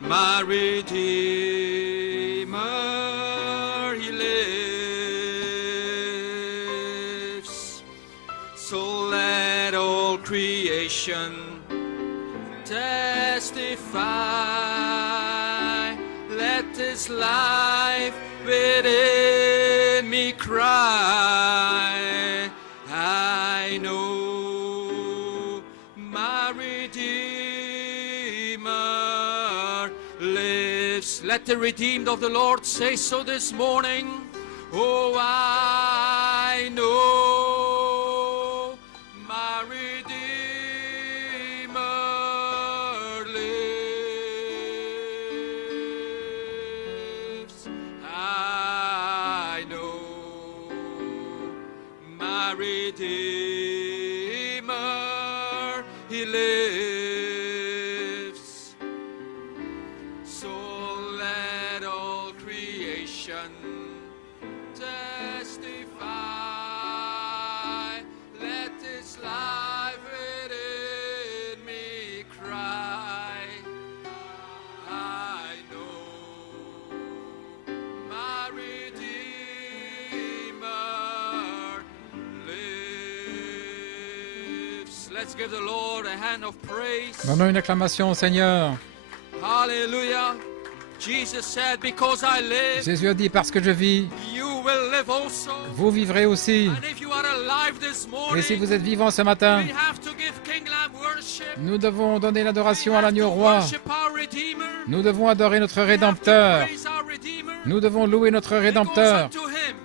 my Redeemer, he lives. So let all creation testify, let this life within me cry, I know my Redeemer lives. Let the redeemed of the Lord say so this morning. Oh, I know my Redeemer lives. I know my Redeemer, he lives. So let all creation testify, let this life within me cry, I know my Redeemer lives. Let's give the Lord a hand of praise. Donnons une acclamation au Seigneur. Hallelujah. Jesus said, because I live, Jésus a dit, parce que je vis, you will live also. vous vivrez aussi. And if you are alive this Et si morning, vous êtes vivant ce matin, we have to give King Lamb worship. nous devons donner l'adoration We à have l'agneau to roi. worship our Redeemer. Nous devons adorer notre We have to Rédempteur. praise our Redeemer. Nous devons louer notre Because Rédempteur. unto him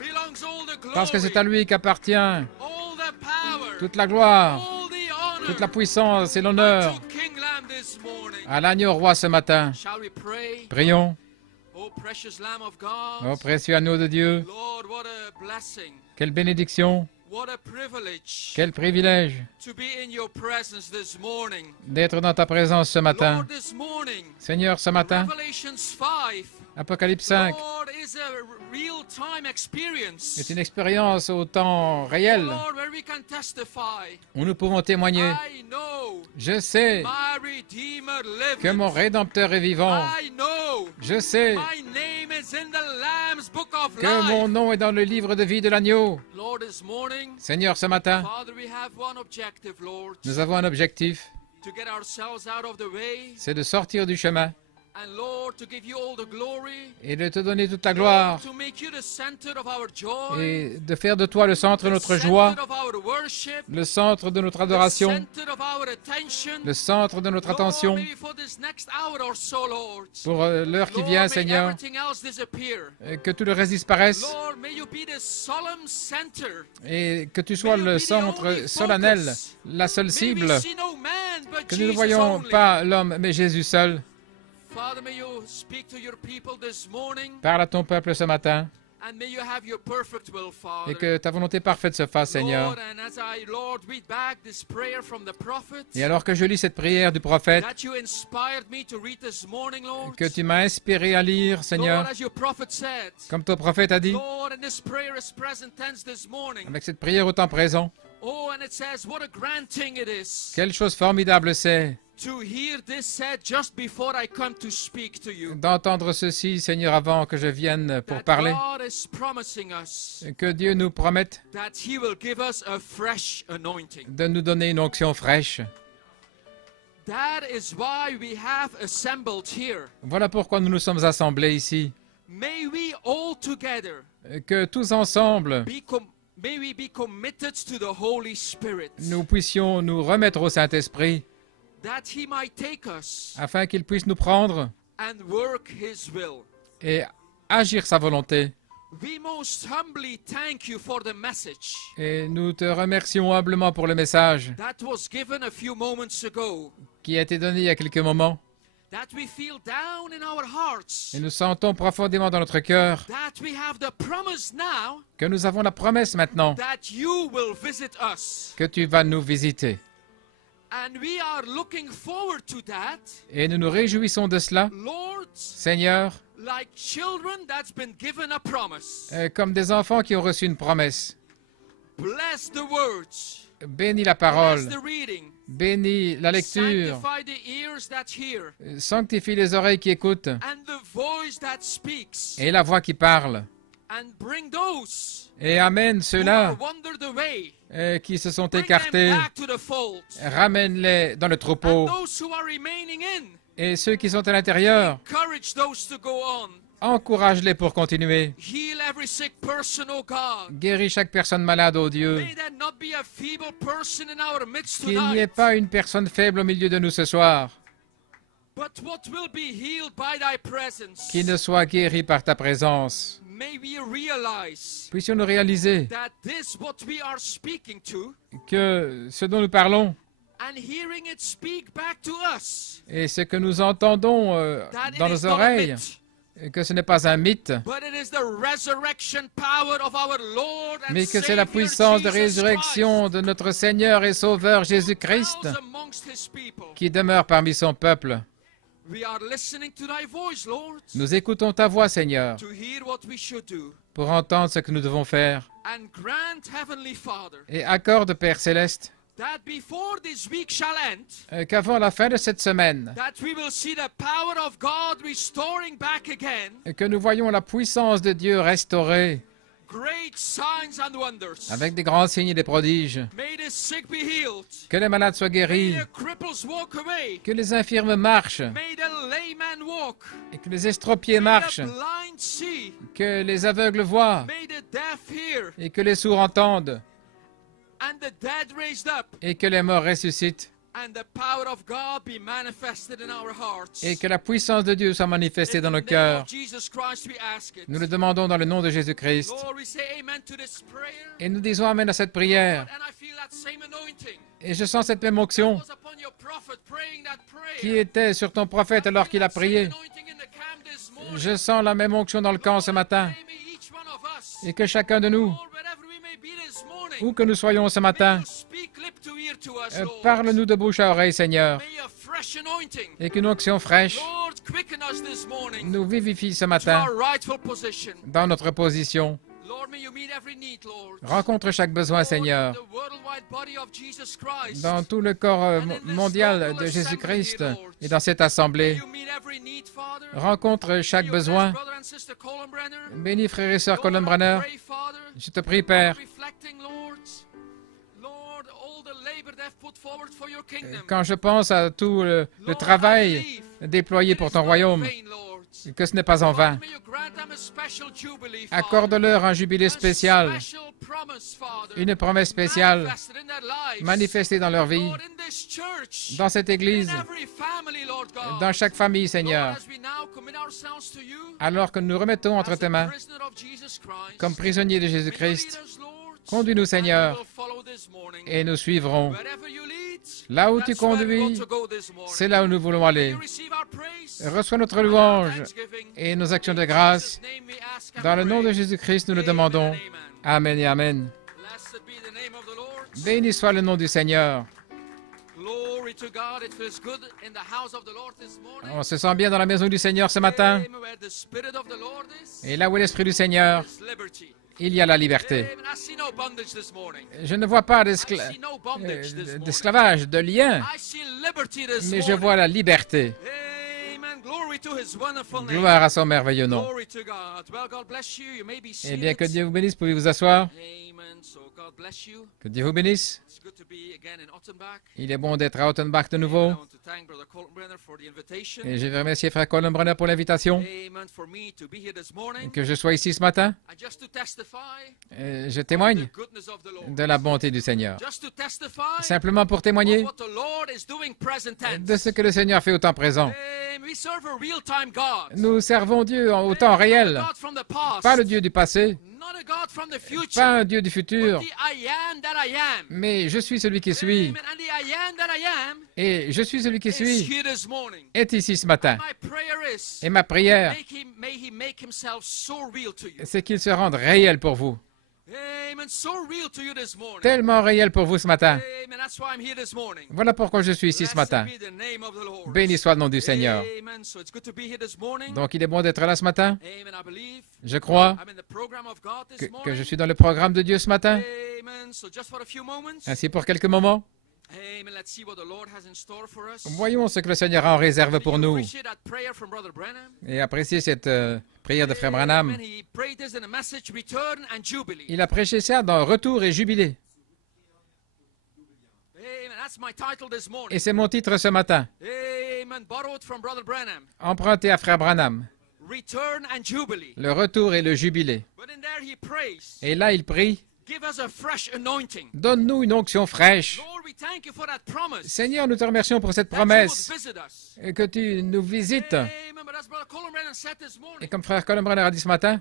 belongs all the glory, Parce que c'est à lui qu'appartient all the power, toute la gloire, all the honor, toute la puissance et l'honneur unto King Lamb this morning. à l'agneau roi ce matin. Shall we pray? Prions. Oh, precious Lamb of God. Ô précieux agneau de Dieu, Lord, what a blessing. quelle bénédiction, What a privilege quel privilège to be in your presence this morning. d'être dans ta présence ce matin. Lord, this morning, Seigneur, ce matin, Revelations 5, Apocalypse 5 Lord, is a real-time experience. est une expérience au temps réel Lord, where we can testify. où nous pouvons témoigner. I know Je sais my Redeemer lives. que mon Rédempteur est vivant. I know Je sais my name is in the Lamb's book of que mon life. nom est dans le livre de vie de l'agneau. Lord, this morning, Seigneur, ce matin, Father, we have one objective, Lord, nous avons un objectif, to get ourselves out of the way. c'est de sortir du chemin And Lord, to give you all the glory, et de te donner toute la gloire to make you the center of our joy, et de faire de toi le centre de the notre center joie, of our worship, le centre de notre the adoration, center of our attention. le centre de notre Lord, attention. maybe for this next hour or so, Lord. Pour l'heure qui Lord, vient, may Seigneur, everything else disappear. que tout le reste disparaisse Lord, may you be the solemn center. et que tu sois le centre solennel, la seule May cible, we see no man but que nous ne Jesus voyons only. pas l'homme, mais Jésus seul. Father, may you speak to your people this morning, Parle à ton peuple ce matin and may you have your perfect will, Father. et que ta volonté parfaite se fasse, Seigneur. Lord, and as I, Lord, read back this prayer from the prophet Et alors que je lis cette prière du prophète, that you inspired me to read this morning, Lord. que tu m'as inspiré à lire, Seigneur, Lord, as your prophet said, comme ton prophète a dit, Lord, and this prayer is present tense this morning. avec cette prière au temps présent, Oh, and it says, what a grand thing it is quelle chose formidable c'est to hear this said just before I come to speak to you. d'entendre ceci, Seigneur, avant que je vienne pour That parler, God is promising us que Dieu nous promette that He will give us a fresh anointing. de nous donner une onction fraîche. That is why we have assembled here. Voilà pourquoi nous nous sommes assemblés ici. May we all together Que tous ensemble, may we be committed to the Holy Spirit, nous puissions nous remettre au Saint-Esprit that He might take us afin qu'il puisse nous prendre and work His will. et agir sa volonté. We most humbly thank you for the message Et nous te remercions humblement pour le message that was given a few moments ago, qui a été donné il y a quelques moments. that we feel down in our hearts, Et nous sentons profondément dans notre cœur that we have the promise now que nous avons la promesse maintenant that you will visit us. que tu vas nous visiter. And we are looking forward to that, Et nous nous réjouissons de cela, Lord, Seigneur, like children that's been given a promise. comme des enfants qui ont reçu une promesse. Bless the words, Bénis la bless parole, the reading, bénis la lecture, sanctify the ear ears that hear, Sanctifie les oreilles qui écoutent and the voice that speaks, et la voix qui parle. and bring those Et amène who ceux-là are wandered away, qui se sont bring them écartés. back to the fold. Ramène-les dans le troupeau. And those who are remaining in, Et ceux qui sont à l'intérieur, encourage those to go on. encourage-les pour continuer. Heal every sick person, O God. Guéris chaque personne malade, ô Dieu. May there not be a feeble person in our midst Qu'il n'y ait tonight, pas une personne faible au milieu de nous ce soir, but what will be healed by thy presence. qui ne soit guéri par ta présence. May we realize Puissions-nous réaliser that this what we are speaking to, que ce dont nous parlons and hearing it speak back to us, et ce que nous entendons that it dans is nos not a oreilles, myth, que ce n'est pas un mythe, but it is the resurrection power of our Lord and mais que c'est la Savior puissance de Jesus résurrection de notre Seigneur et Sauveur Christ, Jésus-Christ dwells amongst his people. qui demeure parmi son peuple. We are listening to thy voice, Lord, Nous écoutons ta voix, Seigneur, to hear what we should do, pour entendre ce que nous devons faire. and grant, Heavenly Father, Et accorde, Père Céleste, that before this week shall end, qu'avant la fin de cette semaine, that we will see the power of God restoring back again que nous voyons la puissance de Dieu restaurée great signs and wonders. avec des grands signes et des prodiges. May the sick be healed. Que les malades soient May guéris, the cripples walk away. que les infirmes marchent, May the layman walk. et que les estropiés May marchent, the blind see. que les aveugles voient, May the deaf hear. et que les sourds entendent, And the dead raised up. et que les morts ressuscitent, And the power of God be manifested in our hearts. et que la puissance de Dieu soit manifestée dans nos In the name cœurs. of Jesus Christ, we ask it. Nous le demandons dans le nom de Jésus-Christ. Lord, we say amen to this prayer. Et nous disons Amen à cette prière. And I feel that same anointing Et je sens cette même onction was upon your prophet praying that prayer. qui était sur ton prophète alors qu'il a prié. Je sens la même onction dans le camp ce matin. Et que chacun de nous, où que nous soyons ce matin, parle-nous de bouche à oreille, Seigneur, et qu'une onction fraîche nous vivifie ce matin dans notre position. Rencontre chaque besoin, Seigneur, dans tout le corps mondial de Jésus-Christ et dans cette assemblée. Rencontre chaque besoin. Bénis frères et sœurs Colin-Brenner. Je te prie, Père, quand je pense à tout le travail déployé pour ton royaume, que ce n'est pas en vain. Accorde-leur un jubilé spécial, une promesse spéciale manifestée dans leur vie, dans cette Église, dans chaque famille, Seigneur, alors que nous nous remettons entre tes mains comme prisonniers de Jésus-Christ. Conduis-nous, Seigneur, et nous suivrons. Là où tu conduis, c'est là où nous voulons aller. Reçois notre louange et nos actions de grâce. Dans le nom de Jésus-Christ, nous le demandons. Amen et Amen. Béni soit le nom du Seigneur. On se sent bien dans la maison du Seigneur ce matin. Et là où est l'Esprit du Seigneur, il y a la liberté. Je ne vois pas d'esclavage, de lien, mais je vois la liberté. Gloire à son merveilleux nom. Eh bien, que Dieu vous bénisse. Pouvez vous asseoir? Que Dieu vous bénisse. Il est bon d'être à Ottenbach de nouveau. Et je veux remercier Frère Colin-Brenner pour l'invitation. Que je sois ici ce matin, je témoigne de la bonté du Seigneur. Simplement pour témoigner de ce que le Seigneur fait au temps présent. Nous servons Dieu au temps réel, pas le Dieu du passé, pas un Dieu du futur, mais je suis celui qui suis. Et je suis celui qui suis est ici ce matin. Et ma prière, c'est qu'il se rende réel pour vous. Tellement réel pour vous ce matin. Voilà pourquoi je suis ici ce matin. Béni soit le nom du Seigneur. Donc il est bon d'être là ce matin. Je crois que je suis dans le programme de Dieu ce matin. Ainsi pour quelques moments, Voyons ce que le Seigneur a en réserve pour nous. Et appréciez cette prière de Frère Branham. Il a prêché ça dans Retour et Jubilé. Et c'est mon titre ce matin. Emprunté à Frère Branham. Le retour et le jubilé. Et là, il prie. Donne-nous une onction fraîche. Seigneur, nous te remercions pour cette promesse et que tu nous visites. Et comme Frère Colin Brenner a dit ce matin,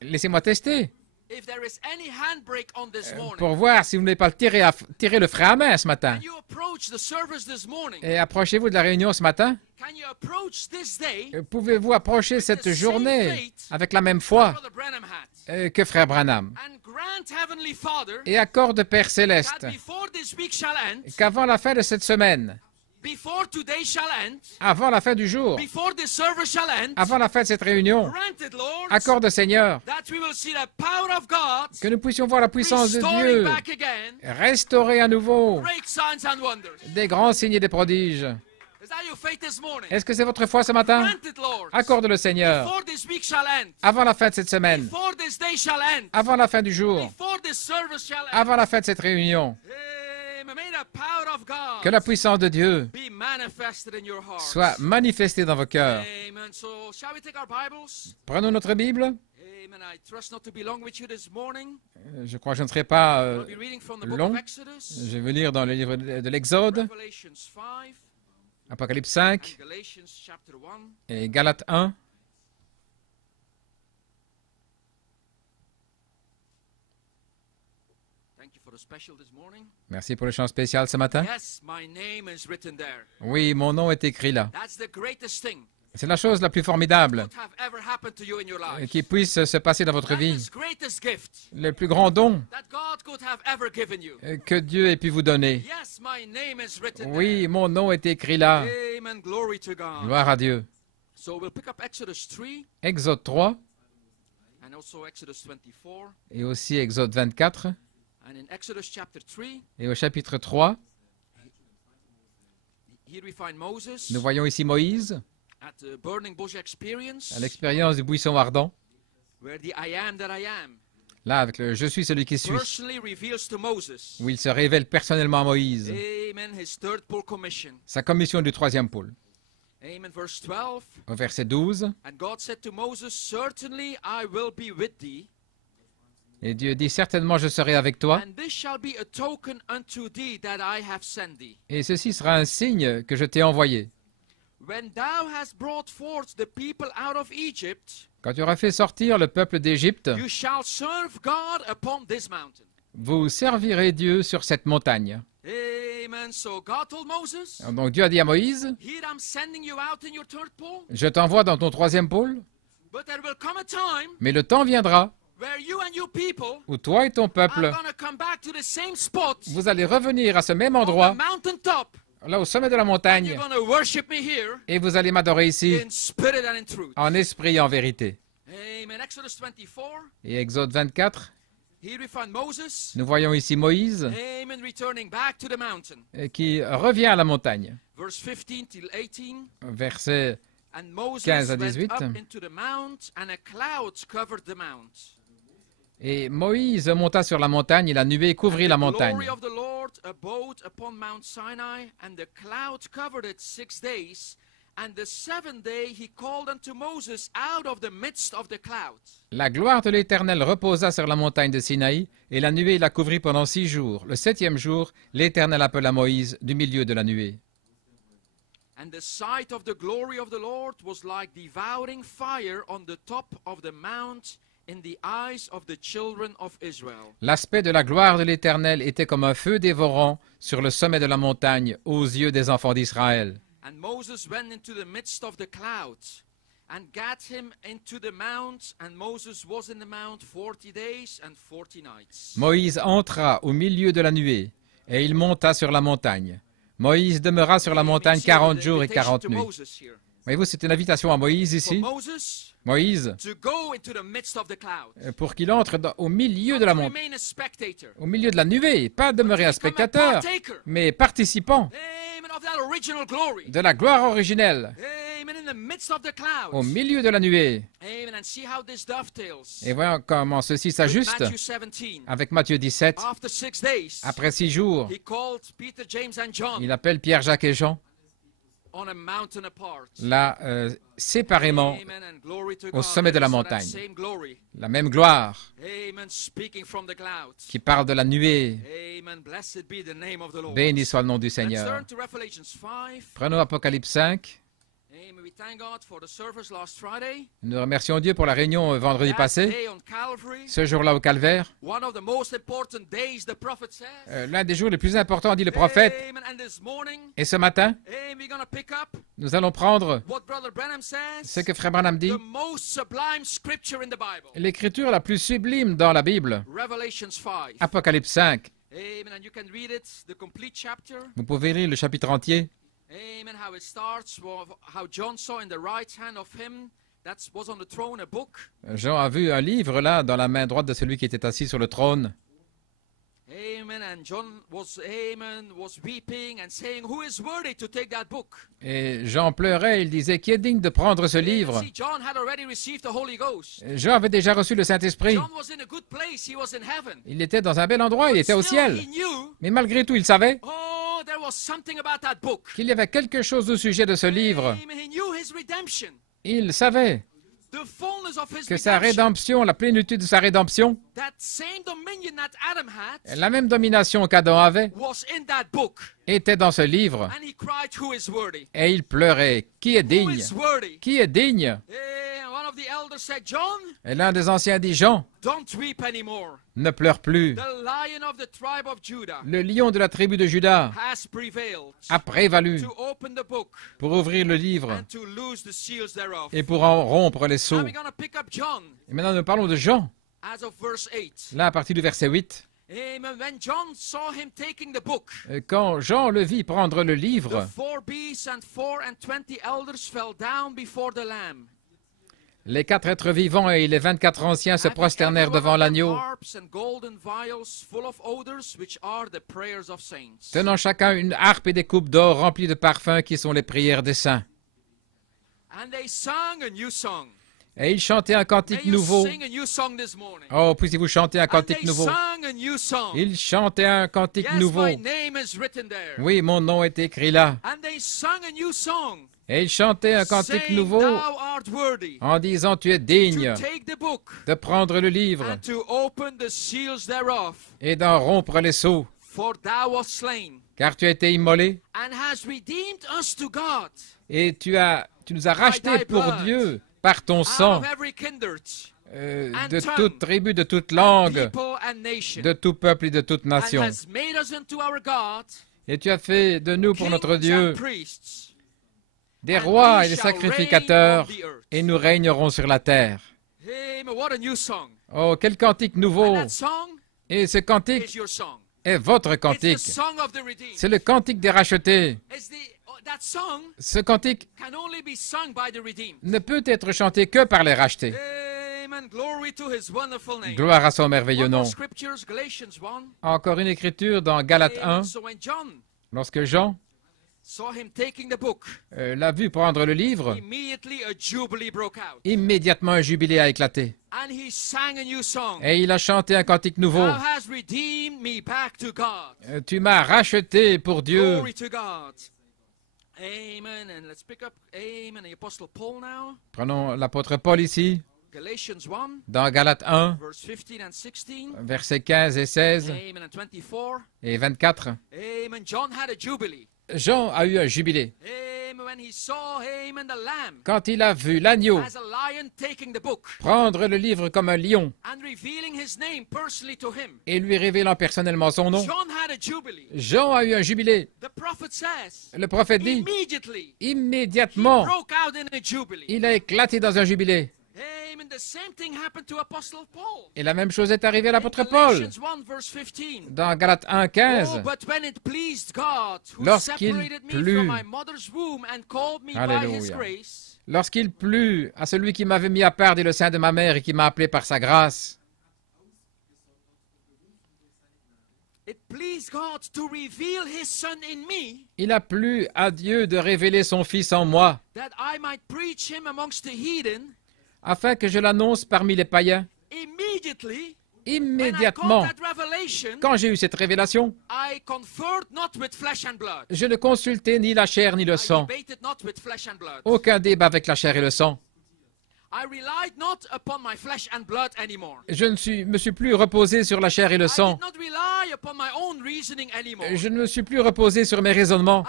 laissez-moi tester pour voir si vous n'avez pas tiré le frein à main ce matin. Et approchez-vous de la réunion ce matin. Pouvez-vous approcher cette journée avec la même foi que Frère Branham? Et accorde, Père Céleste, qu'avant la fin de cette semaine, avant la fin du jour, avant la fin de cette réunion, accorde, Seigneur, que nous puissions voir la puissance de Dieu restaurer à nouveau des grands signes et des prodiges. Est-ce que c'est votre foi ce matin? Accorde le Seigneur avant la fin de cette semaine, avant la fin du jour, avant la fin de cette réunion. Que la puissance de Dieu soit manifestée dans vos cœurs. Prenons notre Bible. Je crois que je ne serai pas long. Je vais lire dans le livre de l'Exode, Apocalypse 5 et Galates 1. Merci pour le chant spécial ce matin. Oui, mon nom est écrit là. C'est la chose la plus formidable qui puisse se passer dans votre vie. Le plus grand don que Dieu ait pu vous donner. Oui, mon nom est écrit là. Gloire à Dieu. Exode 3 et aussi Exode 24. Et au chapitre 3, nous voyons ici Moïse à l'expérience du buisson ardent. Là, avec le « Je suis celui qui suis », où il se révèle personnellement à Moïse. Sa commission du troisième pôle. Au verset 12, et Dieu dit, certainement je serai avec toi, et ceci sera un signe que je t'ai envoyé. Quand tu auras fait sortir le peuple d'Égypte, vous servirez Dieu sur cette montagne. Donc Dieu a dit à Moïse, je t'envoie dans ton troisième pôle, mais le temps viendra où toi et ton peuple, vous allez revenir à ce même endroit, là au sommet de la montagne, et vous allez m'adorer ici, en esprit et en vérité. Et Exode 24, nous voyons ici Moïse qui revient à la montagne. Versets 15 à 18. Et Moïse monta sur la montagne et la nuée couvrit la montagne. La gloire de l'Éternel reposa sur la montagne de Sinaï, et la nuée la couvrit pendant 6 jours. Le 7e jour, l'Éternel appela Moïse du milieu de la nuée. And the sight of the glory of the Lord was like devouring fire on the top of the mount in the eyes of the children of Israel. L'aspect de la gloire de l'Éternel était comme un feu dévorant sur le sommet de la montagne aux yeux des enfants d'Israël. And Moses went into the midst of the cloud and gat him into the mount, and Moses was in the mount 40 days and 40 nights. Moïse entra au milieu de la nuée et il monta sur la montagne. Moïse demeura sur la montagne 40 jours et 40 nuits. Voyez-vous, c'est une invitation à Moïse ici. Moïse, pour qu'il entre au milieu de la montagne, au milieu de la nuée, pas demeurer un spectateur, mais participant de la gloire originelle, au milieu de la nuée. Et voyons comment ceci s'ajuste avec Matthieu 17. Après 6 jours, il appelle Pierre, Jacques et Jean, là, séparément, au sommet de la montagne. La même gloire qui parle de la nuée. Béni soit le nom du Seigneur. Prenons Apocalypse 5. Nous remercions Dieu pour la réunion vendredi passé, ce jour-là au Calvaire. L'un des jours les plus importants, dit le prophète. Et ce matin, nous allons prendre ce que Frère Branham dit, l'écriture la plus sublime dans la Bible, Apocalypse 5. Vous pouvez lire le chapitre entier. Amen. How it starts, how John saw in the right hand of him that was on the throne a book. Jean a vu un livre là dans la main droite de celui qui était assis sur le trône. Amen. And John was weeping and saying, "Who is worthy to take that book?" Et Jean pleurait, il disait, qui est digne de prendre ce livre? John had already received the Holy Ghost. Jean avait déjà reçu le Saint-Esprit. John was in a good place, he was in heaven. Il était dans un bel endroit, il était au ciel. Mais malgré tout, il savait qu'il y avait quelque chose au sujet de ce livre. Il savait que sa rédemption, la plénitude de sa rédemption, la même domination qu'Adam avait, était dans ce livre. Et il pleurait. Qui est digne? Qui est digne? Et l'un des anciens dit, Jean, ne pleure plus. Le lion de la tribu de Juda a prévalu pour ouvrir le livre et pour en rompre les sceaux. Et maintenant, nous parlons de Jean. Là, à partir du verset 8. Quand Jean le vit prendre le livre, les 4 êtres vivants et les 24 anciens se prosternèrent devant l'agneau, tenant chacun une harpe et des coupes d'or remplies de parfums qui sont les prières des saints. Et ils chantaient un cantique nouveau. Oh, puissiez-vous chanter un cantique nouveau. Ils chantaient un cantique nouveau. Oui, mon nom est écrit là. Et ils chantaient un cantique nouveau en disant, tu es digne de prendre le livre et d'en rompre les sceaux, car tu as été immolé et tu nous as rachetés pour Dieu par ton sang, de toute tribu, de toute langue, de tout peuple et de toute nation. Et tu as fait de nous pour notre Dieu des rois et des sacrificateurs, et nous régnerons sur la terre. Oh, quel cantique nouveau! Et ce cantique est votre cantique. C'est le cantique des rachetés. Ce cantique ne peut être chanté que par les rachetés. Gloire à son merveilleux nom. Encore une écriture dans Galates 1. Lorsque Jean l'a vu prendre le livre, immédiatement un jubilé a éclaté. Et il a chanté un cantique nouveau. Tu m'as racheté pour Dieu. Prenons l'apôtre Paul ici, dans Galates 1, versets 15 et 16 et 24. Jean a eu un jubilé quand il a vu l'agneau prendre le livre comme un lion et lui révélant personnellement son nom. Jean a eu un jubilé. Le prophète dit, immédiatement, il a éclaté dans un jubilé. Et la même chose est arrivée à l'apôtre Paul. Dans Galates 1, 15, lorsqu'il plut, alléluia, lorsqu'il plut à celui qui m'avait mis à part dès le sein de ma mère et qui m'a appelé par sa grâce, il a plu à Dieu de révéler son Fils en moi, afin que je l'annonce parmi les païens. Immédiatement, quand j'ai eu cette révélation, je ne consultais ni la chair ni le sang. Aucun débat avec la chair et le sang. Je ne me suis plus reposé sur la chair et le sang. Je ne me suis plus reposé sur mes raisonnements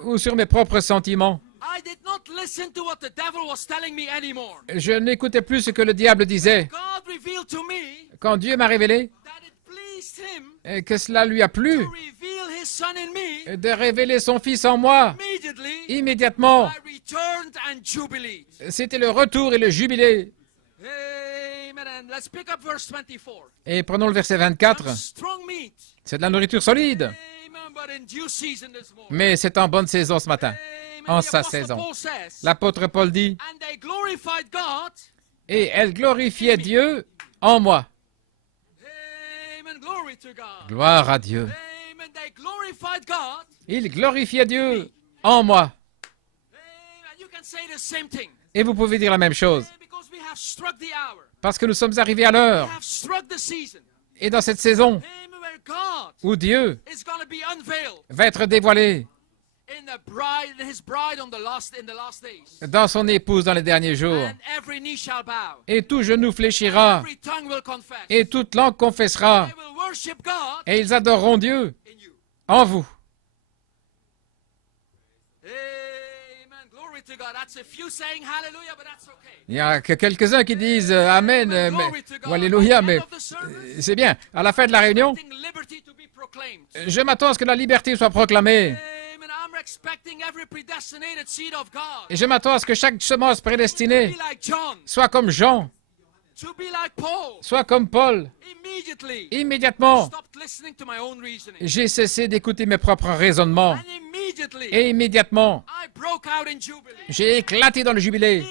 ou sur mes propres sentiments. Je n'écoutais plus ce que le diable disait. Quand Dieu m'a révélé que cela lui a plu de révéler son Fils en moi, immédiatement, c'était le retour et le jubilé. Et prenons le verset 24. C'est de la nourriture solide. Mais c'est en bonne saison ce matin, en sa saison. L'apôtre Paul dit, « Et elle glorifiait Dieu en moi. » Gloire à Dieu. Il glorifiait Dieu en moi. Et vous pouvez dire la même chose. Parce que nous sommes arrivés à l'heure. Et dans cette saison où Dieu va être dévoilé dans son épouse dans les derniers jours. Et tout genou fléchira. Et toute langue confessera. Et ils adoreront Dieu en vous. Il n'y a que quelques-uns qui disent Amen ou Alléluia, mais c'est bien. À la fin de la réunion, je m'attends à ce que la liberté soit proclamée. Et je m'attends à ce que chaque semence prédestinée soit comme Jean, soit comme Paul. Immédiatement, j'ai cessé d'écouter mes propres raisonnements. Et immédiatement, j'ai éclaté dans le jubilé.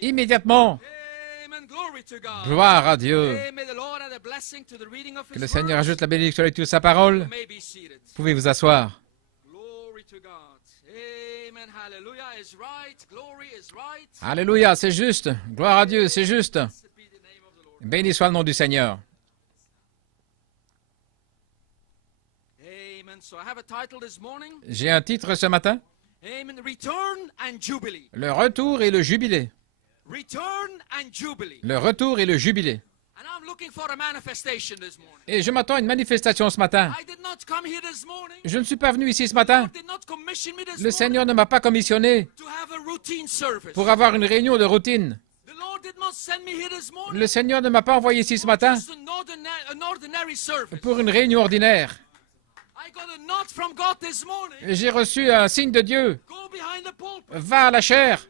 Immédiatement. Gloire à Dieu. Que le Seigneur ajoute la bénédiction à la lecture de sa parole. Vous pouvez vous asseoir. Alléluia, c'est juste. Gloire à Dieu, c'est juste. Béni soit le nom du Seigneur. J'ai un titre ce matin. Le retour et le jubilé. Le retour et le jubilé. Et je m'attends à une manifestation ce matin. Je ne suis pas venu ici ce matin. Le Seigneur ne m'a pas commissionné pour avoir une réunion de routine. Le Seigneur ne m'a pas envoyé ici ce matin pour une réunion ordinaire. J'ai reçu un signe de Dieu. Va à la chaire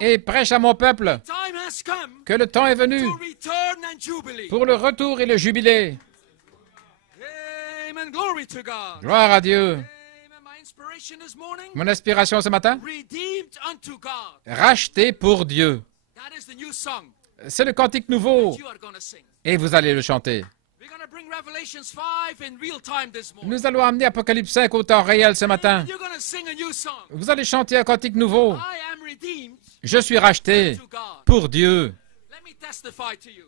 et prêche à mon peuple que le temps est venu pour le retour et le jubilé. Gloire à Dieu. Mon inspiration ce matin, racheté pour Dieu. C'est le cantique nouveau et vous allez le chanter. Nous allons amener Apocalypse 5 au temps réel ce matin. Vous allez chanter un cantique nouveau. Je suis racheté pour Dieu.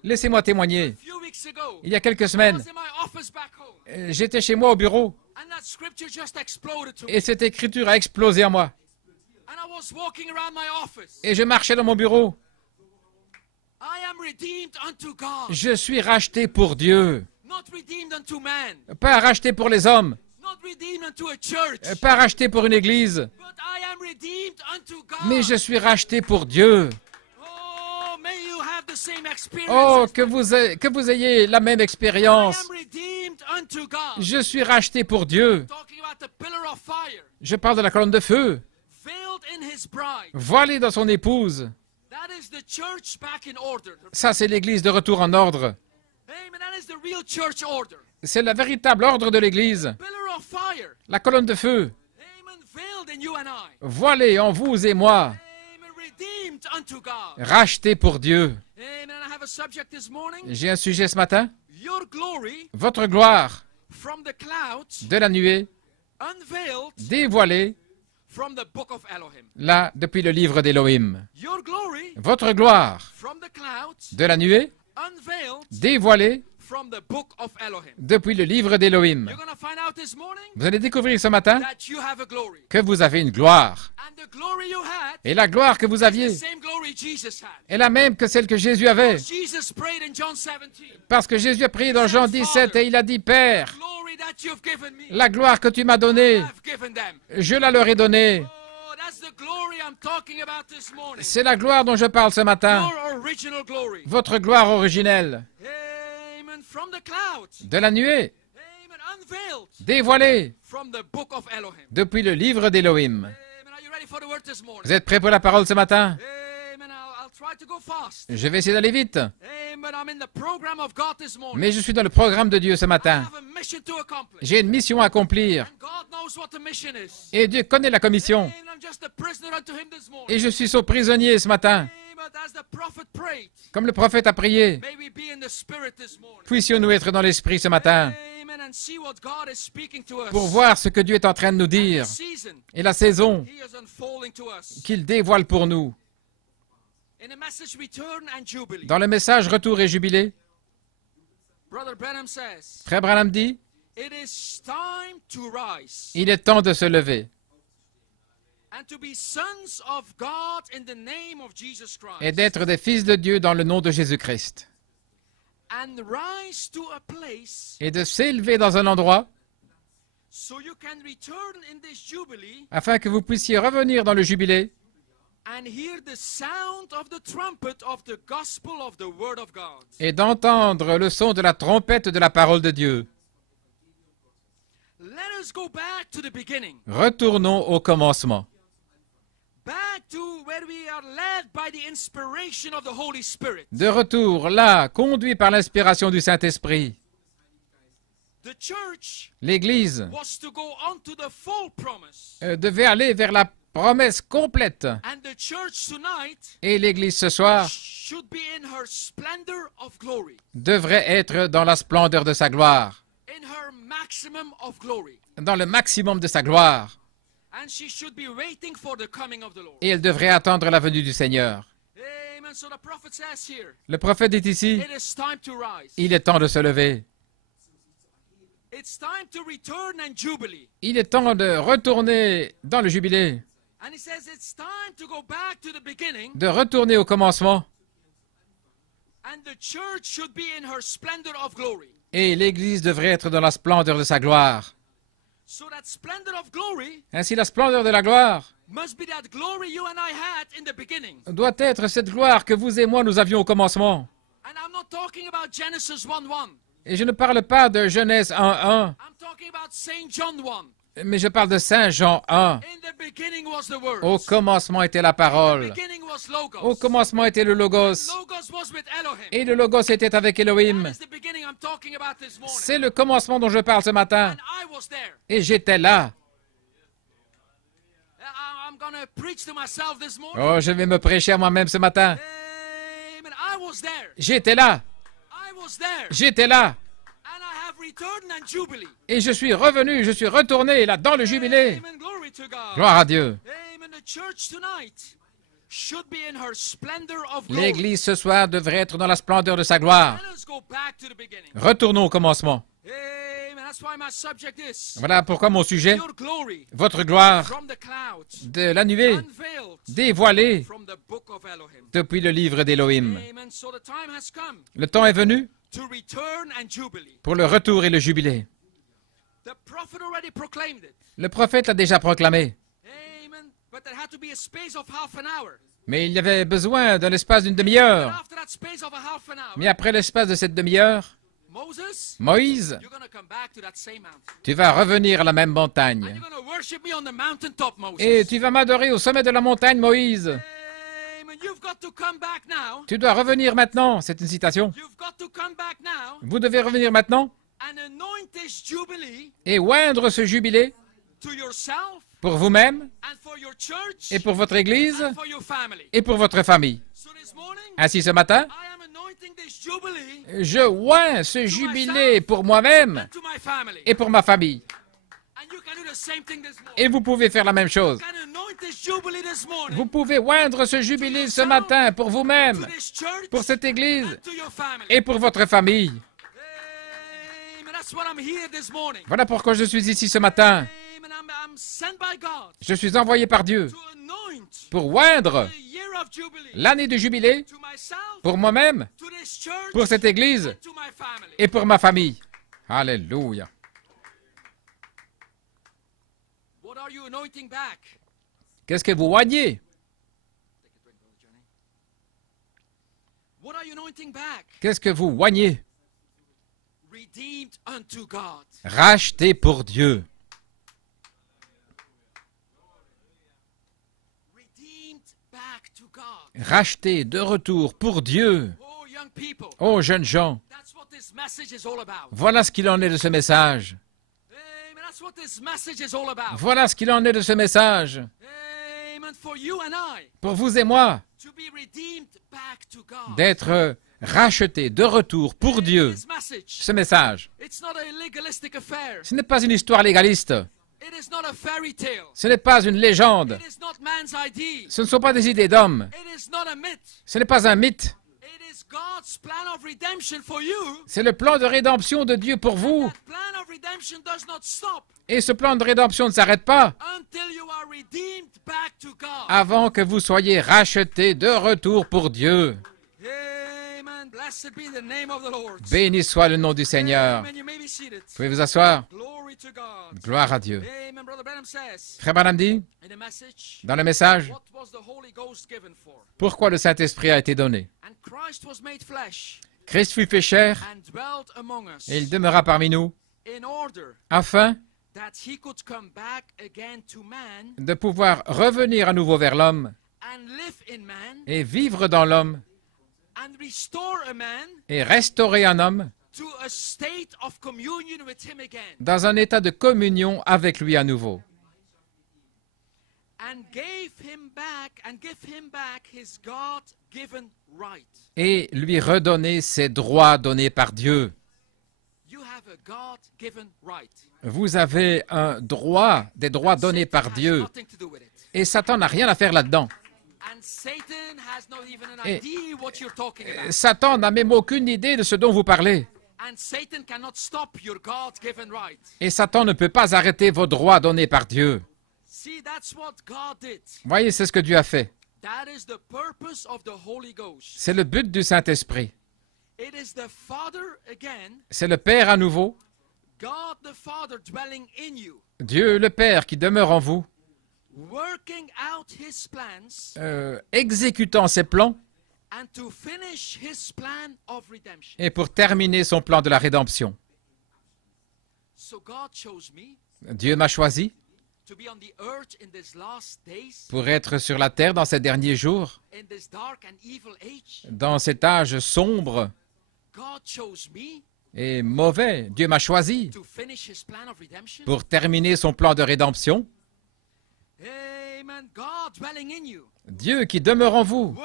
Laissez-moi témoigner. Il y a quelques semaines, j'étais chez moi au bureau et cette écriture a explosé en moi. Et je marchais dans mon bureau. Je suis racheté pour Dieu. Pas racheté pour les hommes. Pas racheté pour une église. Mais je suis racheté pour Dieu. Oh, que vous ayez la même expérience. Je suis racheté pour Dieu. Je parle de la colonne de feu. voilé dans son épouse. Ça, c'est l'Église de retour en ordre. C'est le véritable ordre de l'Église. La colonne de feu, voilée en vous et moi, rachetée pour Dieu. J'ai un sujet ce matin. Votre gloire de la nuée, dévoilée là depuis le livre d'Élohim. Votre gloire de la nuée, dévoilée depuis le livre d'Élohim. Vous allez découvrir ce matin que vous avez une gloire. Et la gloire que vous aviez est la même que celle que Jésus avait. Parce que Jésus a prié dans Jean 17 et il a dit, Père, la gloire que tu m'as donnée, je la leur ai donnée. C'est la gloire dont je parle ce matin. Votre gloire originelle. De la nuée, dévoilée depuis le livre d'Élohim. Vous êtes prêts pour la parole ce matin? Je vais essayer d'aller vite. Mais je suis dans le programme de Dieu ce matin. J'ai une mission à accomplir. Et Dieu connaît la commission. Et je suis son prisonnier ce matin. Comme le prophète a prié, puissions-nous être dans l'esprit ce matin pour voir ce que Dieu est en train de nous dire et la saison qu'il dévoile pour nous. Dans le message Retour et Jubilé, Frère Branham dit, il est temps de se lever et d'être des fils de Dieu dans le nom de Jésus-Christ et de s'élever dans un endroit afin que vous puissiez revenir dans le jubilé et d'entendre le son de la trompette de la parole de Dieu. Retournons au commencement. De retour là, conduit par l'inspiration du Saint-Esprit. L'Église devait aller vers la promesse complète. Et l'Église ce soir devrait être dans la splendeur de sa gloire, dans le maximum de sa gloire. Et elle devrait attendre la venue du Seigneur. Le prophète dit ici, il est temps de se lever. Il est temps de retourner dans le jubilé, de retourner au commencement. Et l'Église devrait être dans la splendeur de sa gloire. Ainsi, la splendeur de la gloire doit être cette gloire que vous et moi nous avions au commencement. Et je ne parle pas de Genèse 1.1, mais je parle de Saint Jean 1. Au commencement était la parole. Au commencement était le Logos. Et le Logos était avec Elohim. C'est le commencement dont je parle ce matin. Et j'étais là. Oh, je vais me prêcher à moi-même ce matin. J'étais là. J'étais là. Et je suis revenu, je suis retourné là dans le jubilé. Gloire à Dieu. L'Église ce soir devrait être dans la splendeur de sa gloire. Retournons au commencement. Voilà pourquoi mon sujet, votre gloire de la nuée, dévoilée depuis le livre d'Élohim. Le temps est venu pour le retour et le jubilé. Le prophète l'a déjà proclamé. Mais il y avait besoin d'un espace d'une demi-heure. Mais après l'espace de cette demi-heure, Moïse, tu vas revenir à la même montagne. Et tu vas m'adorer au sommet de la montagne, Moïse. Tu dois revenir maintenant. C'est une citation. Vous devez revenir maintenant et oindre ce jubilé pour vous-même et pour votre Église et pour votre famille. Ainsi, ce matin, je oins ce jubilé pour moi-même et pour ma famille. Et vous pouvez faire la même chose. Vous pouvez oindre ce jubilé ce matin pour vous-même, pour cette Église et pour votre famille. Voilà pourquoi je suis ici ce matin. Je suis envoyé par Dieu pour oindre l'année de jubilé pour moi-même, pour cette Église et pour ma famille. Alléluia. Qu'est-ce que vous oignez? Qu'est-ce que vous oignez? Racheté pour Dieu. Racheté de retour pour Dieu. Oh, jeunes gens, voilà ce qu'il en est de ce message. Voilà ce qu'il en est de ce message. Pour vous et moi, d'être rachetés de retour pour Dieu. Ce message, ce n'est pas une histoire légaliste. Ce n'est pas une légende. Ce ne sont pas des idées d'hommes. Ce n'est pas un mythe. C'est le plan de rédemption de Dieu pour vous. Et ce plan de rédemption ne s'arrête pas avant que vous soyez rachetés de retour pour Dieu. Béni soit le nom du Seigneur. Vous pouvez vous asseoir. Gloire à Dieu. Frère Branham dit, dans le message, pourquoi le Saint-Esprit a été donné. Christ fut fait chair et il demeura parmi nous afin de pouvoir revenir à nouveau vers l'homme et vivre dans l'homme et restaurer un homme dans un état de communion avec lui à nouveau. Et lui redonner ses droits donnés par Dieu. Vous avez un droit, des droits donnés par Dieu. Et Satan n'a rien à faire là-dedans. Et Satan n'a même aucune idée de ce dont vous parlez. Et Satan ne peut pas arrêter vos droits donnés par Dieu. Voyez, c'est ce que Dieu a fait. C'est le but du Saint-Esprit. C'est le Père à nouveau. Dieu le Père qui demeure en vous. Exécutant ses plans et pour terminer son plan de la rédemption. Dieu m'a choisi pour être sur la terre dans ces derniers jours, dans cet âge sombre et mauvais. Dieu m'a choisi pour terminer son plan de rédemption. Dieu qui demeure en vous,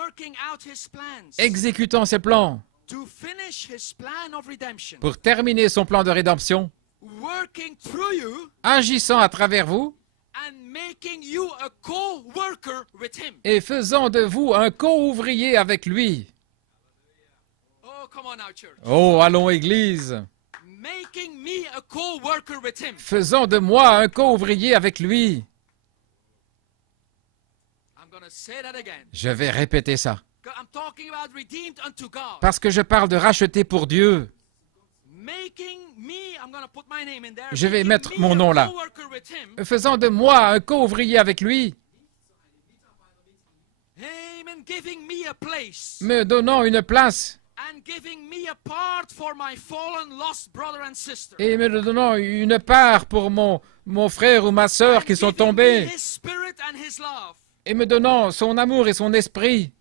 exécutant ses plans pour terminer son plan de rédemption, agissant à travers vous et faisant de vous un co-ouvrier avec lui. Oh, allons, Église. Faisant de moi un co-ouvrier avec lui. Je vais répéter ça. Parce que je parle de racheter pour Dieu. Je vais mettre mon nom là. Faisant de moi un co-ouvrier avec lui. Me donnant une place et me donnant une part pour mon frère ou ma sœur qui sont tombés, et me donnant son amour et son esprit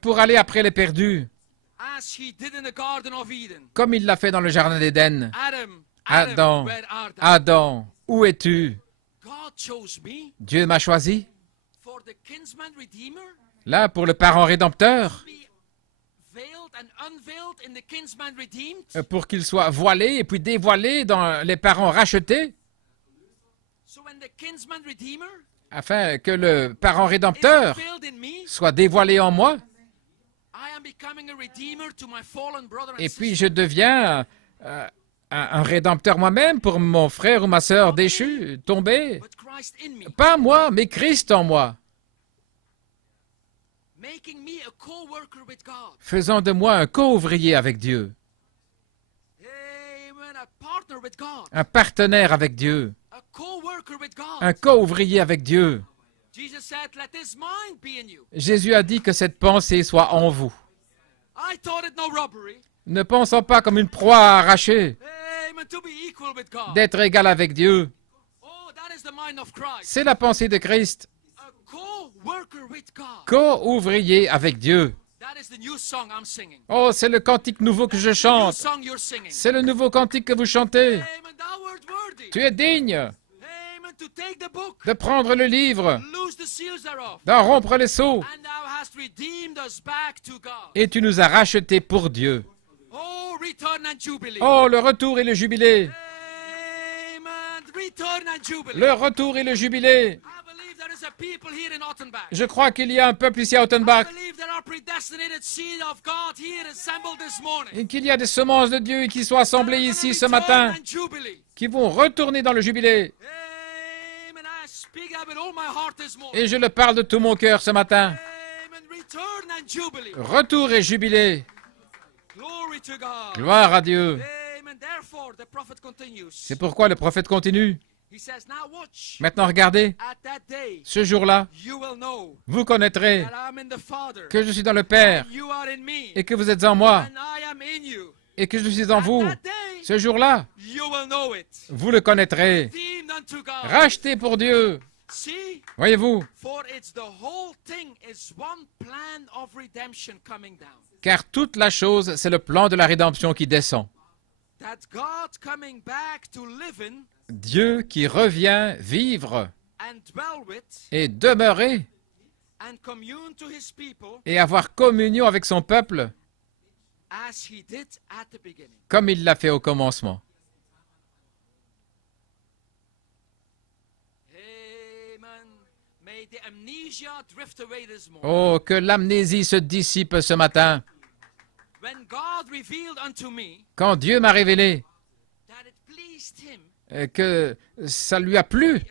pour aller après les perdus, comme il l'a fait dans le jardin d'Éden. Adam, Adam, où es-tu? Dieu m'a choisi, là, pour le parent rédempteur, pour qu'il soit voilé et puis dévoilé dans les parents rachetés, afin que le parent rédempteur soit dévoilé en moi. Et puis je deviens un rédempteur moi-même pour mon frère ou ma sœur déchu, tombé. Pas moi, mais Christ en moi. Faisant de moi un co-ouvrier avec Dieu. Un partenaire avec Dieu. Un co-ouvrier avec Dieu. Jésus a dit que cette pensée soit en vous. Ne pensons pas comme une proie arrachée, d'être égal avec Dieu. C'est la pensée de Christ. Co-ouvrier avec Dieu. Oh, c'est le cantique nouveau que je chante. C'est le nouveau cantique que vous chantez. Tu es digne de prendre le livre, d'en rompre les sceaux, et tu nous as rachetés pour Dieu. Oh, le retour et le jubilé. Le retour et le jubilé. Je crois qu'il y a un peuple ici à Ottenbach et qu'il y a des semences de Dieu qui sont assemblées ici ce matin, qui vont retourner dans le jubilé. Et je le parle de tout mon cœur ce matin. Retour et jubilé. Gloire à Dieu. C'est pourquoi le prophète continue. Maintenant, regardez. Ce jour-là, vous connaîtrez que je suis dans le Père et que vous êtes en moi et que je suis en vous. Ce jour-là, vous le connaîtrez. Racheté pour Dieu. Voyez-vous, car toute la chose, c'est le plan de la rédemption qui descend. Dieu qui revient vivre et demeurer et avoir communion avec son peuple comme il l'a fait au commencement. Oh, que l'amnésie se dissipe ce matin. Quand Dieu m'a révélé que ça lui a plu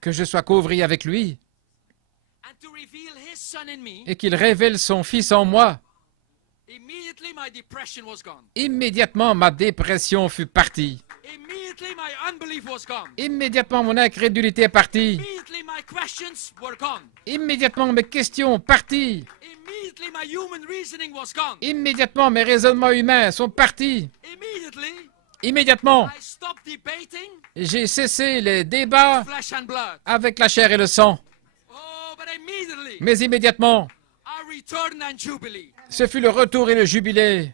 que je sois co-ouvrier avec lui et qu'il révèle son Fils en moi, immédiatement ma dépression fut partie. Immédiatement mon incrédulité est partie. Immédiatement mes questions parties. Immédiatement mes raisonnements humains sont partis. Immédiatement, j'ai cessé les débats avec la chair et le sang. Mais immédiatement, ce fut le retour et le jubilé.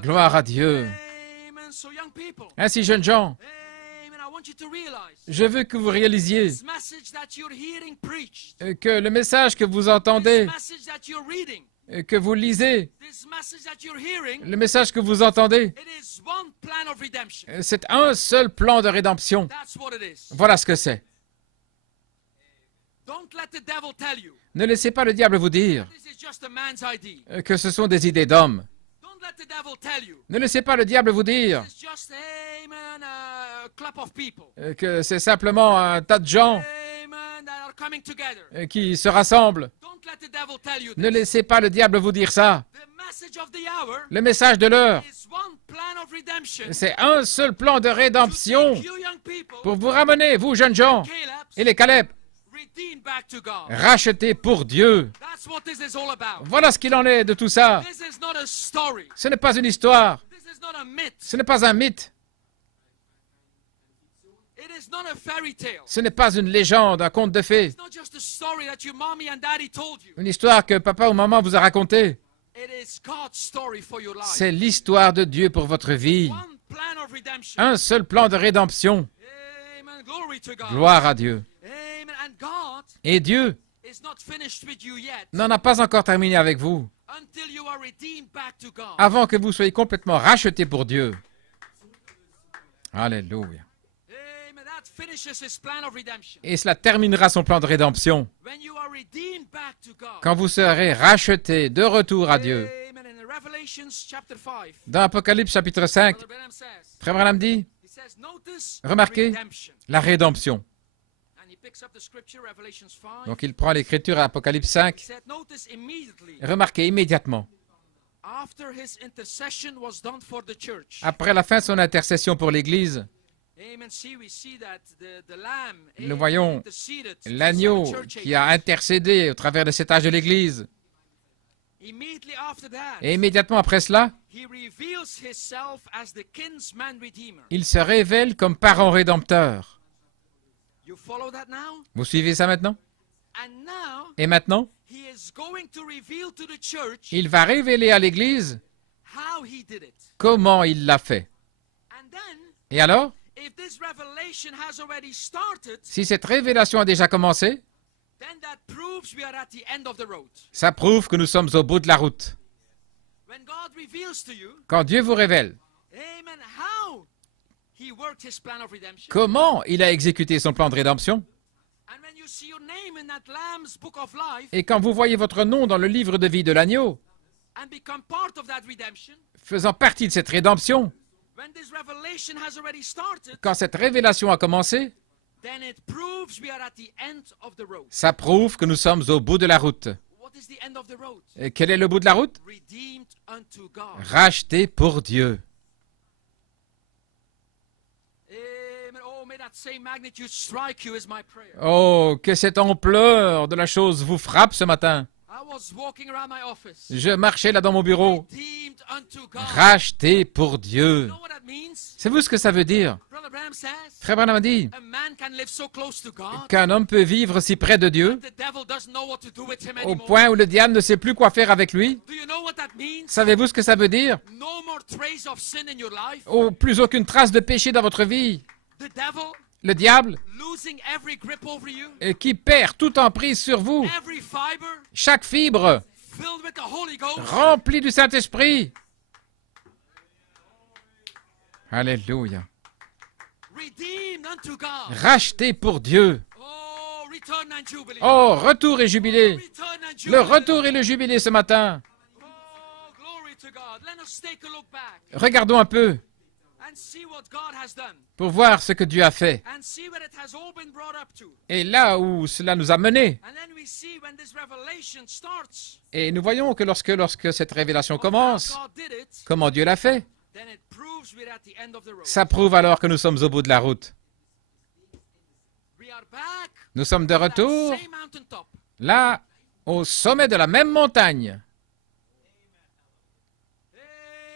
Gloire à Dieu. Ainsi, jeunes gens, je veux que vous réalisiez que le message que vous entendez, que vous lisez, le message que vous entendez, c'est un seul plan de rédemption. Voilà ce que c'est. Ne laissez pas le diable vous dire que ce sont des idées d'hommes. Ne laissez pas le diable vous dire que c'est simplement un tas de gens qui se rassemblent. Ne laissez pas le diable vous dire ça. Le message de l'heure, c'est un seul plan de rédemption pour vous ramener, vous jeunes gens, et les Caleb. Redeemed back to God. Racheté pour Dieu. That's what this is all about. Voilà ce qu'il en est de tout ça. This is not a story. Ce n'est pas une histoire. This is not a myth. Ce n'est pas un mythe. It is not a fairy tale. Ce n'est pas une légende, un conte de fées. It's not just a story that your mommy and daddy told you. Une histoire que papa ou maman vous a racontée. It is God's story for your life. C'est l'histoire de Dieu pour votre vie. One plan of redemption. Un seul plan de rédemption. Amen. Glory to God. Gloire à Dieu. Amen. And God Et Dieu is not finished with you yet n'en a pas encore terminé avec vous until you are redeemed back to God. avant que vous soyez complètement rachetés pour Dieu. Alléluia. Amen. That finishes his plan of redemption. Et cela terminera son plan de rédemption When you are redeemed back to God. quand vous serez rachetés de retour à Dieu. Amen. In Revelations chapter 5, Dans Apocalypse chapitre 5, Brother Branham says, Frère Branham dit, he says, notice remarquez redemption. la rédemption. And he picks up the scripture, Revelations 5. Donc il prend l'écriture à Apocalypse 5. He said, notice immediately, Remarquez immédiatement, after his intercession was done for the church. après la fin de son intercession pour l'Église, Amen. See, we see that the lamb, nous voyons interceded l'agneau to the church qui a intercédé au travers de cet âge de l'Église. Immediately after that, Et immédiatement après cela, he reveals himself as the kinsman redeemer. il se révèle comme parent rédempteur. You follow that now? Vous suivez ça maintenant? And now, Et maintenant, he is going to reveal to the church il va révéler à l'Église how he did it. comment il l'a fait. And then, Et alors, if this revelation has already started, si cette révélation a déjà commencé, then that proves we are at the end of the road. ça prouve que nous sommes au bout de la route. When God reveals to you, Quand Dieu vous révèle amen, how he worked his plan of redemption. comment il a exécuté son plan de rédemption, And when you see your name in that Lamb's book of life et quand vous voyez votre nom dans le livre de vie de l'agneau, and become part of that redemption, faisant partie de cette rédemption, when this revelation has already started, quand cette révélation a commencé, then it proves we are at the end of the road. ça prouve que nous sommes au bout de la route. What is the end of the road? Et quel est le bout de la route? Redeemed unto God. Racheté pour Dieu. Amen. Oh, may that same magnitude strike you is my prayer. Oh, que cette ampleur de la chose vous frappe ce matin. I was walking around my office. Je marchais là dans mon bureau. Redeemed unto God. Racheté pour Dieu. You know what that means? Savez-vous ce que ça veut dire? Brother Branham says, Frère Branham a dit a man can live so close to God qu'un homme peut vivre si près de Dieu, the devil doesn't know what to do with him au anymore. point où le diable ne sait plus quoi faire avec lui. Do you know what that means? Savez-vous ce que ça veut dire? No more trace of sin in your life. Oh, plus aucune trace de péché dans votre vie. The devil Le diable, losing every grip over you. qui perd toute emprise sur vous, Every fiber chaque fibre filled with the Holy Ghost. remplie du Saint-Esprit. Alléluia. Redeemed unto God. Racheté pour Dieu. Oh, return and jubilee. Oh, retour et jubilé. Return and jubilee. Le retour et le jubilé ce matin. Oh, glory to God. Let us take a look back Regardons un peu and see what God has done pour voir ce que Dieu a fait. and see where it has all been brought up to. Et là où cela nous a menés. And then we see when this revelation starts, Et nous voyons que lorsque cette révélation of how commence, God did it, comment Dieu l'a fait, then it proves we're at the end of the road. ça prouve alors que nous sommes au bout de la route. We are back Nous sommes de on that retour same mountaintop. là, au sommet de la même montagne,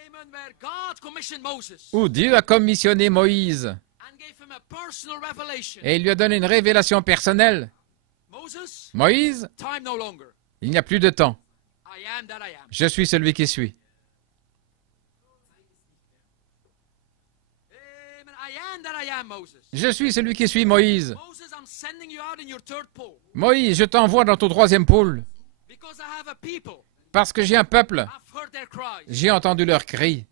Amen. Where God commissioned Moses où Dieu a commissionné Moïse. and gave him a personal revelation. Et il lui a donné une révélation personnelle. Moses, Moïse, time no longer. il n'y a plus de temps. I am that I am. Je suis celui qui suis. Amen. I am that I am, Moses. Je suis celui qui suis, Moïse. Moses, I'm sending you out in your third pole Moïse, je t'envoie dans ton troisième pôle, because I have a people. parce que j'ai un peuple. I've heard their cries. J'ai entendu leurs cris.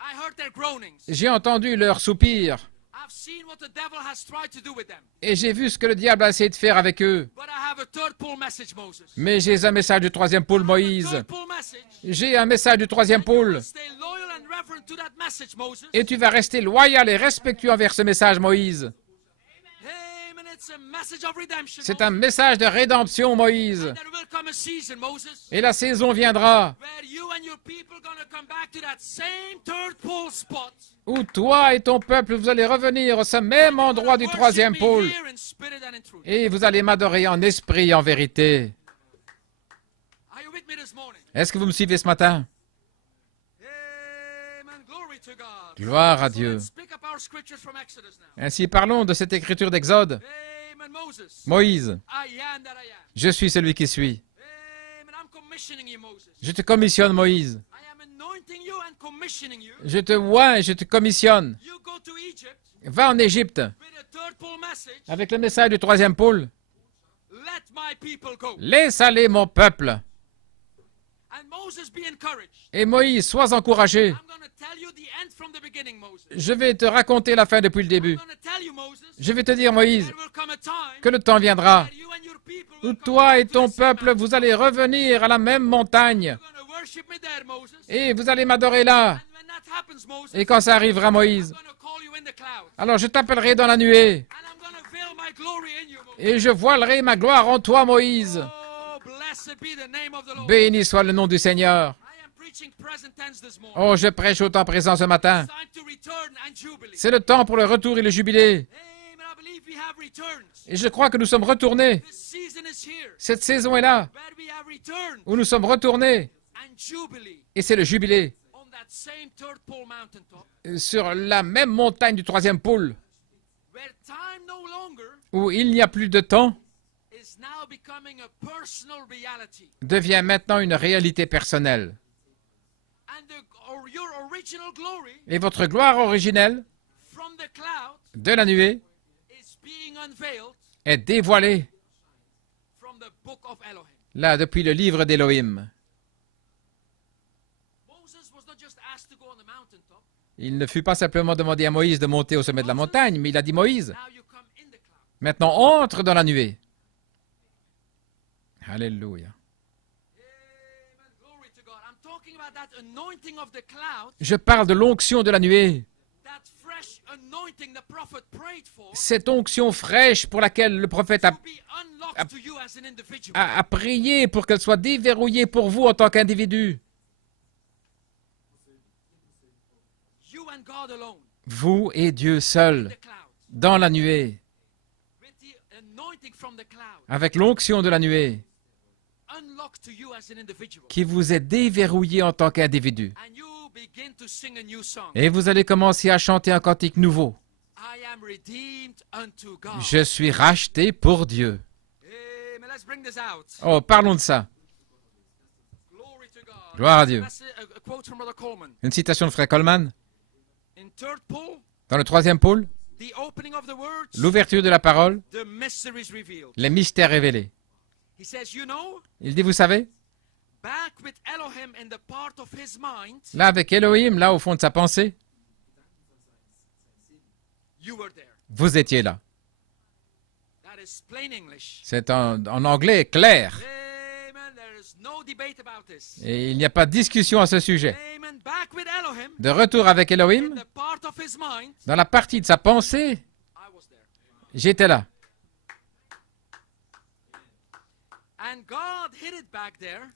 I heard their groanings. J'ai entendu leurs soupirs. I've seen what the devil has tried to do with them. Et j'ai vu ce que le diable a essayé de faire avec eux. But I have a third pole message, Moses. Mais j'ai un message du troisième pôle, I have a Moïse. third pole message. J'ai un message du troisième pôle. Stay loyal and reverent to that message, Moses. Et tu vas rester loyal et respectueux envers ce message, Moïse. Amen. C'est un message de rédemption, Moïse. Et la saison viendra où toi et ton peuple, vous allez revenir à ce même endroit du troisième pôle. Et vous allez m'adorer en esprit et en vérité. Est-ce que vous me suivez ce matin? Gloire à Dieu. Ainsi, parlons de cette écriture d'Exode. Moïse, je suis celui qui suis. Je te commissionne, Moïse. Je te oins et je te commissionne. Va en Égypte avec le message du troisième pôle. Laisse aller mon peuple. Et Moïse, sois encouragé. Je vais te raconter la fin depuis le début. Je vais te dire, Moïse, que le temps viendra où toi et ton peuple, vous allez revenir à la même montagne. Et vous allez m'adorer là. Et quand ça arrivera, Moïse, alors je t'appellerai dans la nuée. Et je voilerai ma gloire en toi, Moïse. Béni soit le nom du Seigneur. Oh, je prêche au temps présent ce matin. C'est le temps pour le retour et le jubilé. Et je crois que nous sommes retournés. Cette saison est là, où nous sommes retournés. Et c'est le jubilé. Sur la même montagne du troisième pôle, où il n'y a plus de temps, devient maintenant une réalité personnelle. Et votre gloire originelle de la nuée est dévoilée là depuis le livre d'Élohim. Il ne fut pas simplement demandé à Moïse de monter au sommet de la montagne, mais il a dit, Moïse, maintenant entre dans la nuée. Alléluia. Je parle de l'onction de la nuée. Cette onction fraîche pour laquelle le prophète a prié pour qu'elle soit déverrouillée pour vous en tant qu'individu. Vous et Dieu seul, dans la nuée, avec l'onction de la nuée, qui vous est déverrouillé en tant qu'individu. Et vous allez commencer à chanter un cantique nouveau. Je suis racheté pour Dieu. Oh, parlons de ça. Gloire à Dieu. Une citation de frère Coleman. Dans le troisième pôle, l'ouverture de la parole, les mystères révélés. Il dit, vous savez, là avec Elohim, là au fond de sa pensée, vous étiez là. C'est en anglais clair. Et il n'y a pas de discussion à ce sujet. De retour avec Elohim, dans la partie de sa pensée, j'étais là.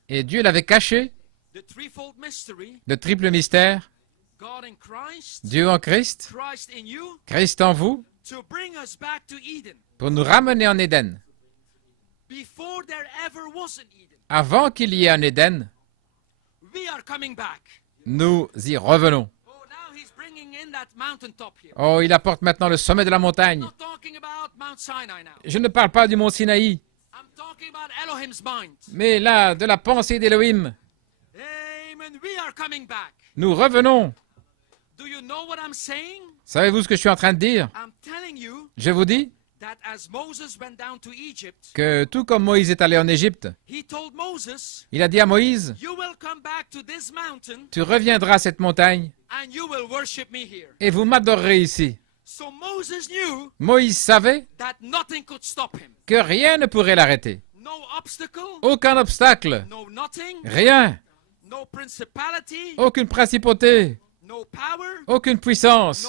Et Dieu l'avait caché, le triple mystère, Dieu en Christ, Christ en vous, pour nous ramener en Éden. Avant qu'il y ait un Éden, nous y revenons. Oh, il apporte maintenant le sommet de la montagne. Je ne parle pas du mont Sinaï, mais là, de la pensée d'Élohim. Nous revenons. Savez-vous ce que je suis en train de dire? Je vous dis que tout comme Moïse est allé en Égypte, il a dit à Moïse, tu reviendras à cette montagne et vous m'adorerez ici. Moïse savait que rien ne pourrait l'arrêter. Aucun obstacle, rien, aucune principauté, aucune puissance,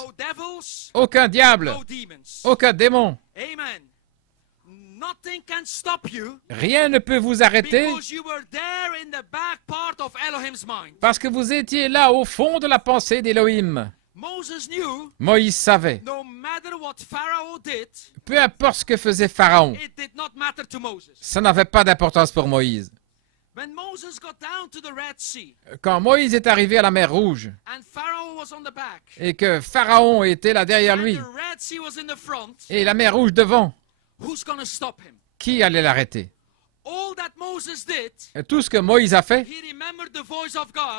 aucun diable, aucun démon. Rien ne peut vous arrêter parce que vous étiez là au fond de la pensée d'Élohim. Moïse savait, peu importe ce que faisait Pharaon, ça n'avait pas d'importance pour Moïse. Quand Moïse est arrivé à la mer Rouge et que Pharaon était là derrière lui et la mer Rouge devant, qui allait l'arrêter? Tout ce que Moïse a fait,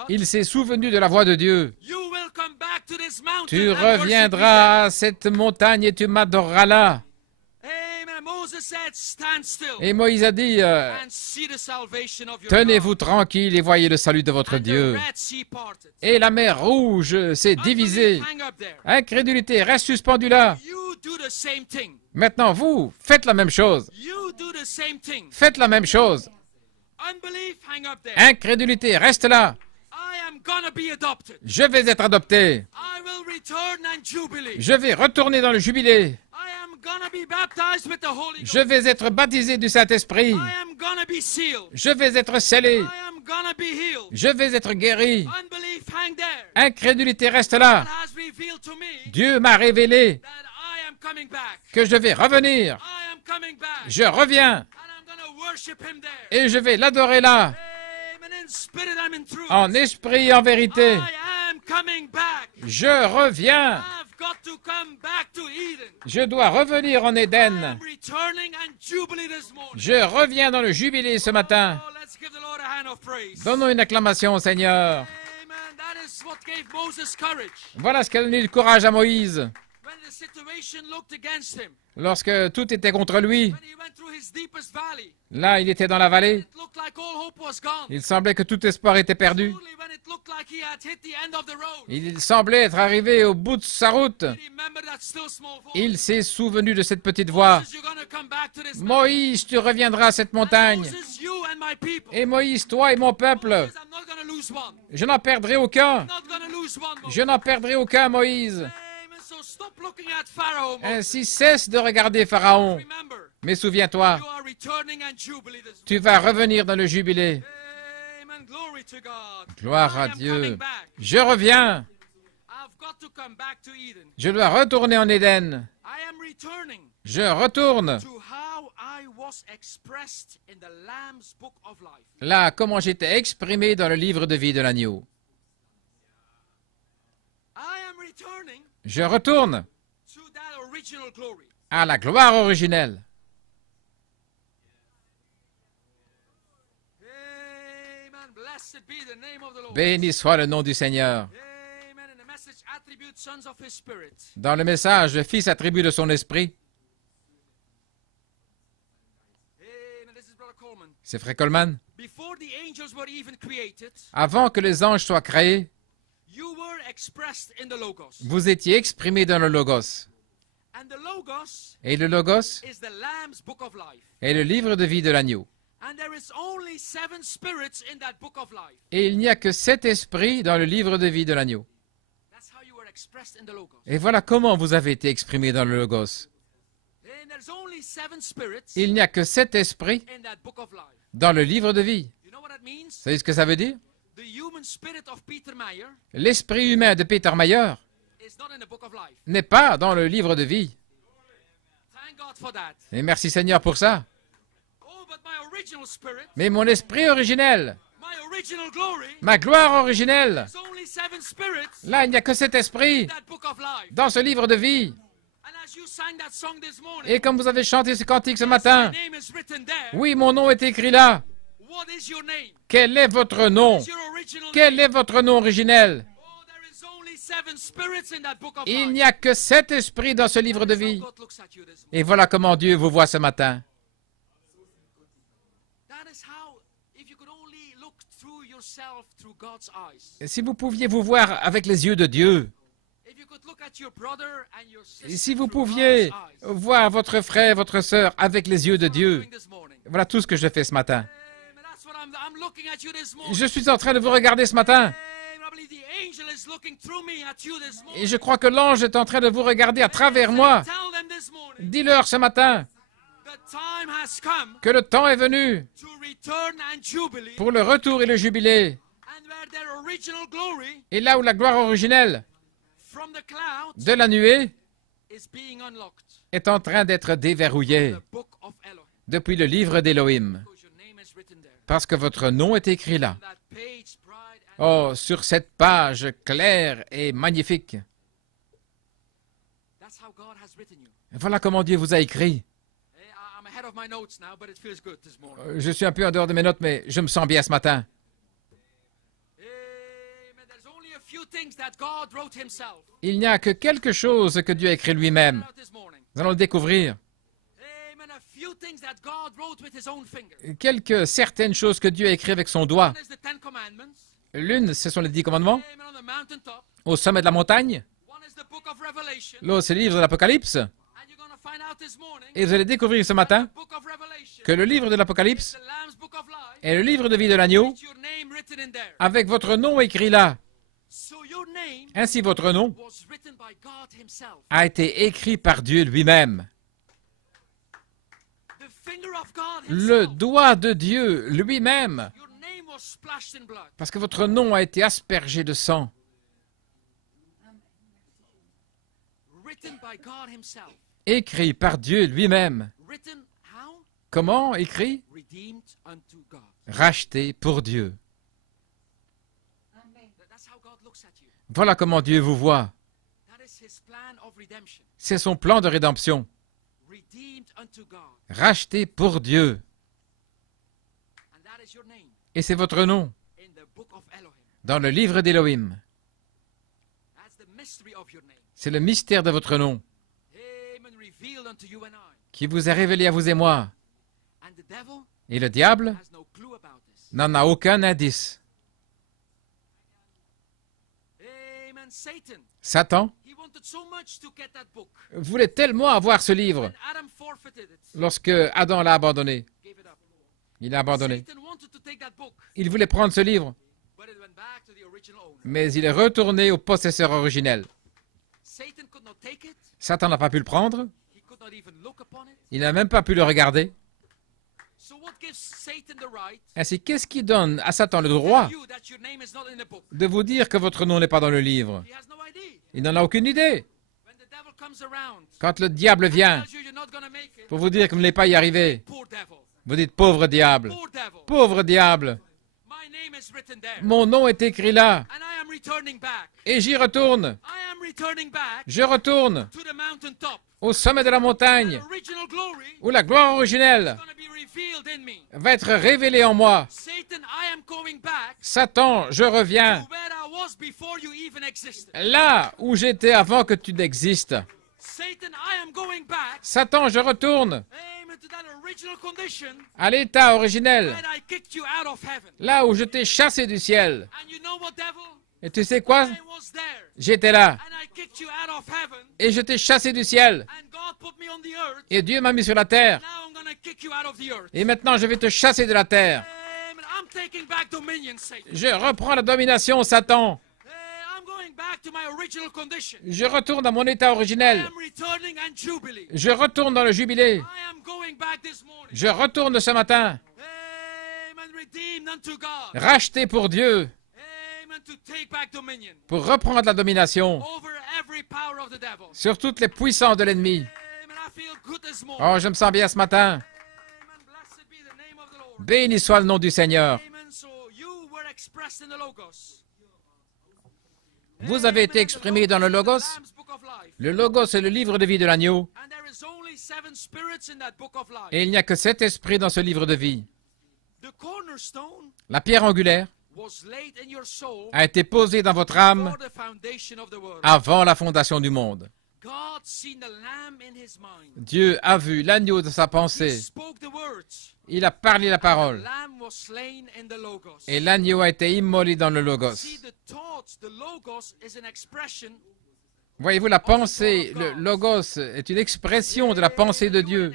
il s'est souvenu de la voix de Dieu. Tu reviendras à cette montagne et tu m'adoreras là. Et Moïse a dit, tenez-vous tranquille et voyez le salut de votre Dieu. Et la mer Rouge s'est divisée. Incrédulité, reste suspendu là. Maintenant, vous, faites la même chose. Faites la même chose. Incrédulité, reste là. Je vais être adopté. Je vais retourner dans le jubilé. Je vais être baptisé du Saint-Esprit. Je vais être scellé. Je vais être guéri. Incrédulité, reste là. Dieu m'a révélé que je vais revenir. Je reviens. Et je vais l'adorer là. En esprit et en vérité. Je reviens. Je dois revenir en Éden. Je reviens dans le jubilé ce matin. Donnons une acclamation au Seigneur. Voilà ce qui a donné le courage à Moïse. Lorsque tout était contre lui, là, il était dans la vallée. Il semblait que tout espoir était perdu. Il semblait être arrivé au bout de sa route. Il s'est souvenu de cette petite voix. Moïse, tu reviendras à cette montagne. Et Moïse, toi et mon peuple, je n'en perdrai aucun. Je n'en perdrai aucun, Moïse. Ainsi, cesse de regarder Pharaon. Mais souviens-toi, tu vas revenir dans le jubilé. Gloire à Dieu. Je reviens. Je dois retourner en Éden. Je retourne. Là, comment j'étais exprimé dans le livre de vie de l'agneau. Je retourne à la gloire originelle. Béni soit le nom du Seigneur. Dans le message, le Fils attribue de son esprit. C'est Frère Coleman. Avant que les anges soient créés, vous étiez exprimé dans le Logos. Et le Logos est le livre de vie de l'agneau. Et il n'y a que 7 esprits dans le livre de vie de l'agneau. Et voilà comment vous avez été exprimé dans le Logos. Il n'y a que 7 esprits dans le livre de vie. Vous savez ce que ça veut dire? L'esprit humain de Peter Mayer n'est pas dans le livre de vie. Et merci Seigneur pour ça. Mais mon esprit originel, ma gloire originelle, là, il n'y a que cet esprit dans ce livre de vie. Et comme vous avez chanté ce cantique ce matin, oui, mon nom est écrit là. Quel est votre nom? Quel est votre nom originel? Il n'y a que 7 esprits dans ce livre de vie. Et voilà comment Dieu vous voit ce matin. Et si vous pouviez vous voir avec les yeux de Dieu, et si vous pouviez voir votre frère, votre sœur avec les yeux de Dieu, voilà tout ce que je fais ce matin. Je suis en train de vous regarder ce matin. Et je crois que l'ange est en train de vous regarder à travers moi. Dis-leur ce matin que le temps est venu pour le retour et le jubilé. Et là où la gloire originelle de la nuée est en train d'être déverrouillée depuis le livre d'Élohim, parce que votre nom est écrit là. Oh, sur cette page claire et magnifique. Voilà comment Dieu vous a écrit. Je suis un peu en dehors de mes notes, mais je me sens bien ce matin. Il n'y a que quelque chose que Dieu a écrit lui-même. Nous allons le découvrir. Quelques certaines choses que Dieu a écrites avec son doigt. L'une, ce sont les 10 commandements, au sommet de la montagne. L'autre, c'est le livre de l'Apocalypse. Et vous allez découvrir ce matin que le livre de l'Apocalypse est le livre de vie de l'agneau, avec votre nom écrit là. Ainsi, votre nom a été écrit par Dieu lui-même. Le doigt de Dieu lui-même, parce que votre nom a été aspergé de sang. Écrit par Dieu lui-même. Comment écrit? Racheté pour Dieu. Voilà comment Dieu vous voit. C'est son plan de rédemption. Racheté pour Dieu. Et c'est votre nom dans le livre d'Élohim. C'est le mystère de votre nom qui vous est révélé à vous et moi. Et le diable n'en a aucun indice. Satan voulait tellement avoir ce livre lorsque Adam l'a abandonné. Il l'a abandonné. Il voulait prendre ce livre, mais il est retourné au possesseur originel. Satan n'a pas pu le prendre. Il n'a même pas pu le regarder. Ainsi, qu'est-ce qui donne à Satan le droit de vous dire que votre nom n'est pas dans le livre? Il n'en a aucune idée. Quand le diable vient pour vous dire que vous n'allez pas y arriver, vous dites « Pauvre diable, pauvre diable, mon nom est écrit là, et j'y retourne. Je retourne au sommet de la montagne, où la gloire originelle va être révélée en moi. Satan, je reviens là où j'étais avant que tu n'existes. Satan, je retourne à l'état originel, là où je t'ai chassé du ciel. Et tu sais quoi? J'étais là. Et je t'ai chassé du ciel. Et Dieu m'a mis sur la terre. Et maintenant, je vais te chasser de la terre. Je reprends la domination, Satan. Je retourne à mon état originel. Je retourne dans le jubilé. Je retourne ce matin. Racheté pour Dieu. Pour reprendre la domination sur toutes les puissances de l'ennemi. Oh, je me sens bien ce matin. Béni soit le nom du Seigneur. Vous avez été exprimé dans le Logos. Le Logos est le livre de vie de l'agneau. Et il n'y a que 7 esprits dans ce livre de vie. La pierre angulaire a été posée dans votre âme avant la fondation du monde. Dieu a vu l'agneau de sa pensée. Il a parlé la parole. Et l'agneau a été immolé dans le Logos. Voyez-vous, la pensée, le Logos est une expression de la pensée de Dieu.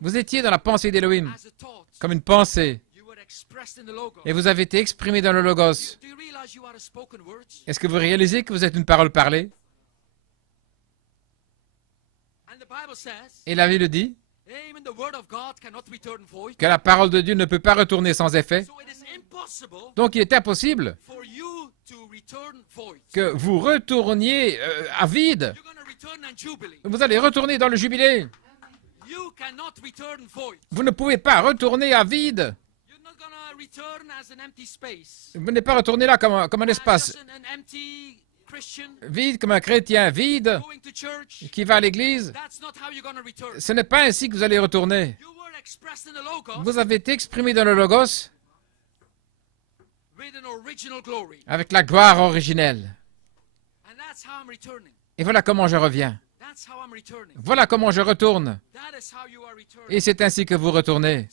Vous étiez dans la pensée d'Élohim, comme une pensée. Et vous avez été exprimé dans le Logos. Est-ce que vous réalisez que vous êtes une parole parlée? Et la Bible dit que la parole de Dieu ne peut pas retourner sans effet. Donc il est impossible que vous retourniez à vide. Vous allez retourner dans le jubilé. Vous ne pouvez pas retourner à vide. Vous n'êtes pas retourné là comme un espace vide, comme un chrétien vide qui va à l'église. Ce n'est pas ainsi que vous allez retourner. Vous avez été exprimé dans le Logos avec la gloire originelle. Et voilà comment je reviens. Voilà comment je retourne. Et c'est ainsi que vous retournez.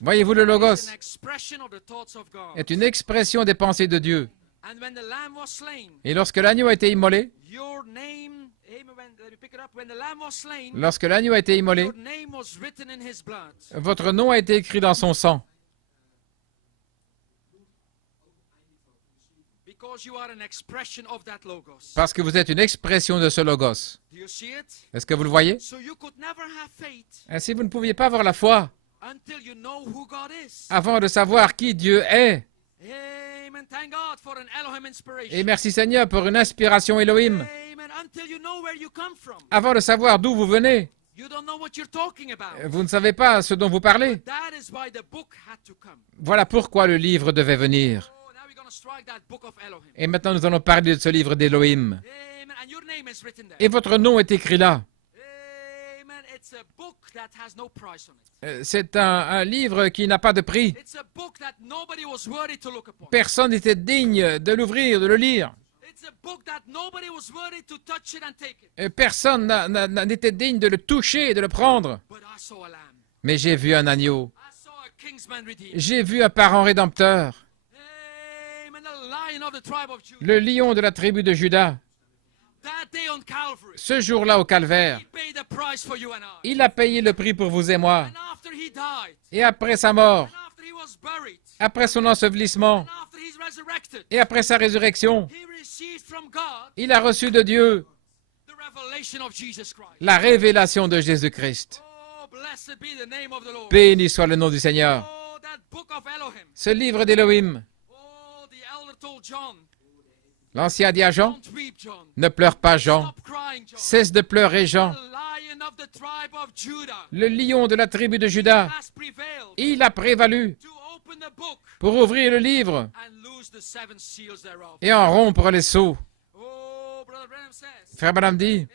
Voyez-vous, le Logos est une expression des pensées de Dieu. Et lorsque l'agneau a été immolé, votre nom a été écrit dans son sang. Parce que vous êtes une expression de ce Logos. Est-ce que vous le voyez? Ainsi, vous ne pouviez pas avoir la foi avant de savoir qui Dieu est. Et merci Seigneur pour une inspiration Elohim. Avant de savoir d'où vous venez, vous ne savez pas ce dont vous parlez. Voilà pourquoi le livre devait venir. Et maintenant, nous allons parler de ce livre d'Elohim. Et votre nom est écrit là. C'est un livre qui n'a pas de prix. Personne n'était digne de l'ouvrir, de le lire. Personne n'était digne de le toucher et de le prendre. Mais j'ai vu un agneau. J'ai vu un parent rédempteur. Le lion de la tribu de Juda. Ce jour-là au calvaire, il a payé le prix pour vous et moi. Et après sa mort, après son ensevelissement, et après sa résurrection, il a reçu de Dieu la révélation de Jésus-Christ. Béni soit le nom du Seigneur. Ce livre d'Elohim. L'ancien dit à Jean, ne pleure pas Jean, cesse de pleurer Jean. Le lion de la tribu de Juda, il a prévalu pour ouvrir le livre et en rompre les sceaux. Frère Branham dit,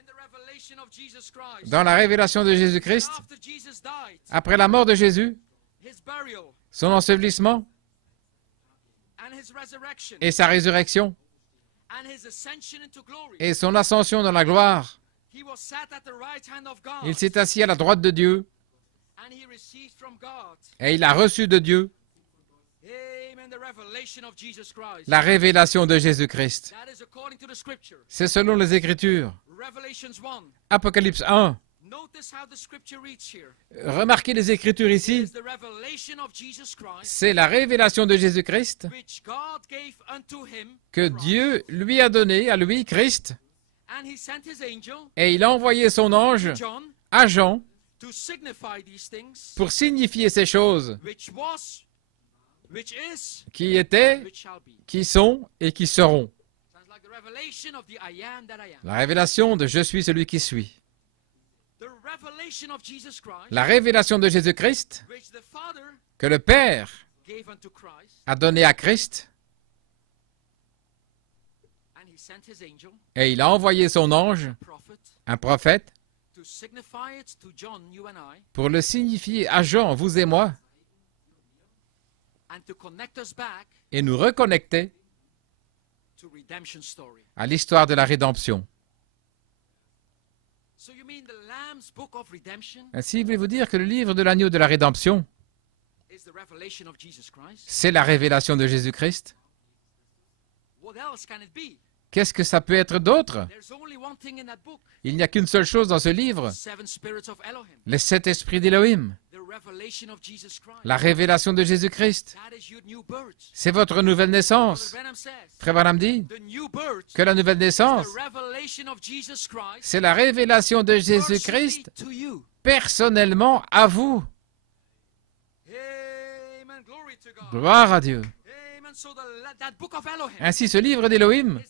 dans la révélation de Jésus-Christ, après la mort de Jésus, son ensevelissement et sa résurrection, et son ascension dans la gloire, il s'est assis à la droite de Dieu et il a reçu de Dieu la révélation de Jésus-Christ. C'est selon les Écritures. Apocalypse 1. Remarquez les Écritures ici. C'est la révélation de Jésus-Christ que Dieu lui a donnée, à lui, Christ, et il a envoyé son ange à Jean pour signifier ces choses qui étaient, qui sont et qui seront. La révélation de « Je suis celui qui suis ». La révélation de Jésus-Christ que le Père a donné à Christ, et il a envoyé son ange, un prophète, pour le signifier à Jean, vous et moi, et nous reconnecter à l'histoire de la rédemption. Ainsi, voulez-vous dire que le livre de l'agneau de la rédemption, c'est la révélation de Jésus-Christ? Qu'est-ce que ça peut être d'autre? Il n'y a qu'une seule chose dans ce livre, les 7 esprits d'Élohim, la révélation de Jésus-Christ. C'est votre nouvelle naissance. Frère Branham dit que la nouvelle naissance, C'est la révélation de Jésus-Christ personnellement à vous. Gloire à Dieu. Ainsi, ce livre d'Élohim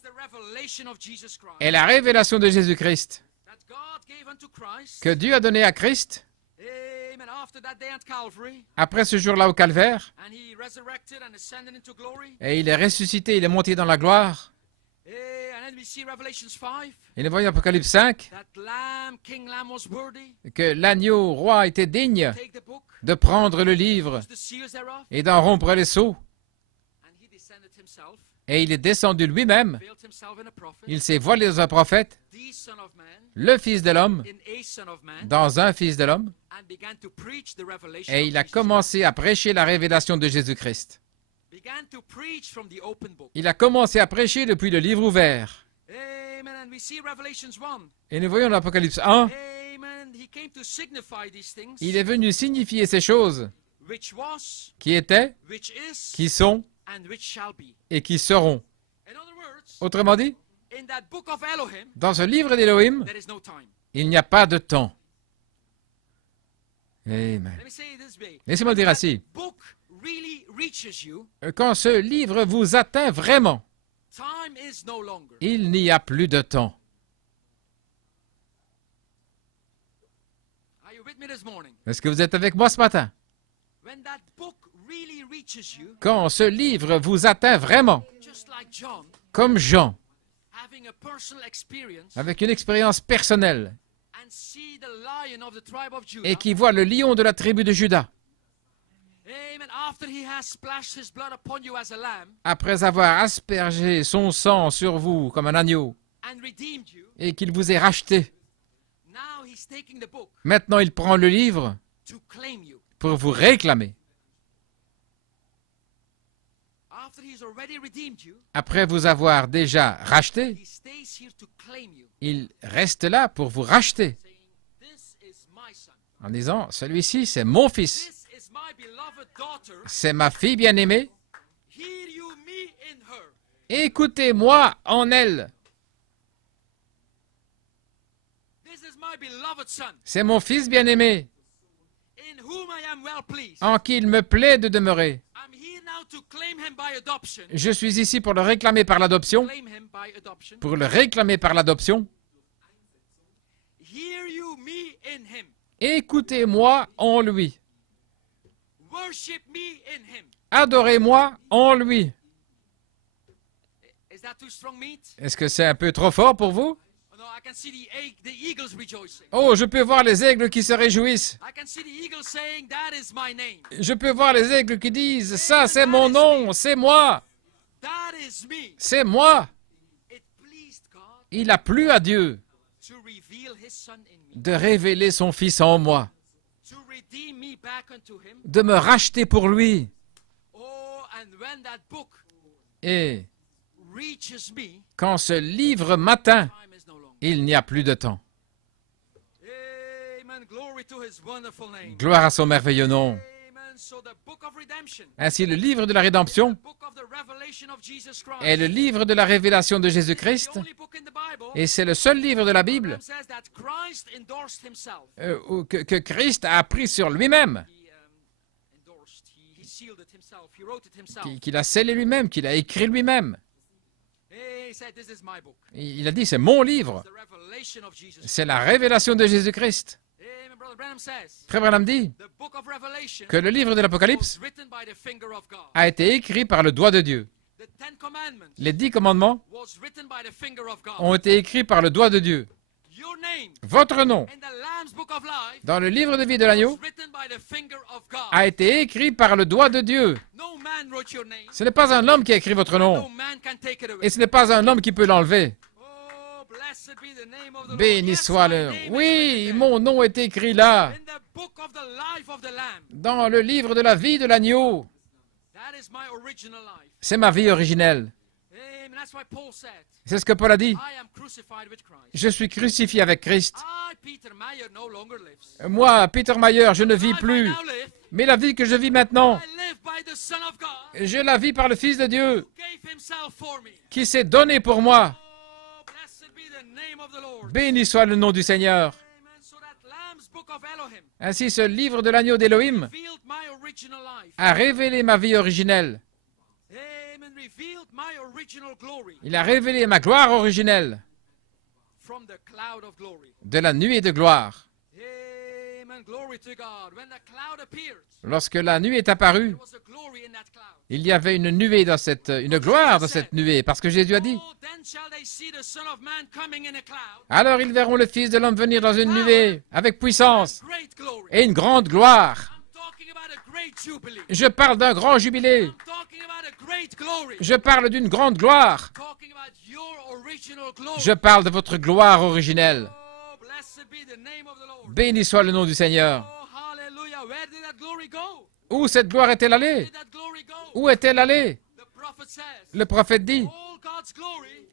est la révélation de Jésus-Christ que Dieu a donné à Christ après ce jour-là au Calvaire. Et il est ressuscité, il est monté dans la gloire. Et nous voyons Apocalypse 5 que l'agneau roi était digne de prendre le livre et d'en rompre les sceaux. Et il est descendu lui-même. Il s'est voilé dans un prophète, le Fils de l'homme, dans un Fils de l'homme. Et il a commencé à prêcher la révélation de Jésus-Christ. Il a commencé à prêcher depuis le livre ouvert. Et nous voyons dans l'Apocalypse 1, il est venu signifier ces choses qui étaient, qui sont et qui seront. Autrement dit, dans ce livre d'Élohim, il n'y a pas de temps. Amen. Laissez-moi le dire ainsi. Quand ce livre vous atteint vraiment, il n'y a plus de temps. Est-ce que vous êtes avec moi ce matin? Quand ce livre vous atteint vraiment, comme Jean, avec une expérience personnelle, et qui voit le lion de la tribu de Juda, après avoir aspergé son sang sur vous comme un agneau, et qu'il vous ait racheté, maintenant il prend le livre pour vous réclamer. Après vous avoir déjà racheté, il reste là pour vous racheter, en disant, celui-ci c'est mon fils, c'est ma fille bien-aimée, écoutez-moi en elle. C'est mon fils bien-aimé, en qui il me plaît de demeurer. Je suis ici pour le réclamer par l'adoption. Pour le réclamer par l'adoption. Écoutez-moi en lui. Adorez-moi en lui. Est-ce que c'est un peu trop fort pour vous? Oh, je peux voir les aigles qui se réjouissent. Je peux voir les aigles qui disent, ça c'est mon nom, c'est moi. C'est moi. Il a plu à Dieu de révéler son Fils en moi, de me racheter pour lui. Et quand ce livre m'atteint, il n'y a plus de temps. Gloire à son merveilleux nom. Ainsi, le livre de la rédemption est le livre de la révélation de Jésus-Christ, et c'est le seul livre de la Bible que Christ a pris sur lui-même, qu'il a scellé lui-même, qu'il a écrit lui-même. Il a dit, c'est mon livre. C'est la révélation de Jésus-Christ. Frère Branham dit que le livre de l'Apocalypse a été écrit par le doigt de Dieu. Les 10 commandements ont été écrits par le doigt de Dieu. Votre nom, dans le livre de vie de l'agneau, a été écrit par le doigt de Dieu. Ce n'est pas un homme qui a écrit votre nom, et ce n'est pas un homme qui peut l'enlever. Béni soit le nom. Oui, mon nom est écrit là, dans le livre de la vie de l'agneau. C'est ma vie originelle. C'est ce que Paul a dit. Je suis crucifié avec Christ. Moi, Peter Mayer, je ne vis plus. Mais la vie que je vis maintenant, je la vis par le Fils de Dieu, qui s'est donné pour moi. Béni soit le nom du Seigneur. Ainsi, ce livre de l'agneau d'Élohim a révélé ma vie originelle. Il a révélé ma gloire originelle de la nuée de gloire. Lorsque la nuée est apparue, il y avait une nuée dans une gloire dans cette nuée, parce que Jésus a dit, alors ils verront le Fils de l'homme venir dans une nuée avec puissance et une grande gloire. Je parle d'un grand jubilé. Je parle d'une grande gloire. Je parle de votre gloire originelle. Béni soit le nom du Seigneur. Où cette gloire est-elle allée? Où est-elle allée? Le prophète dit,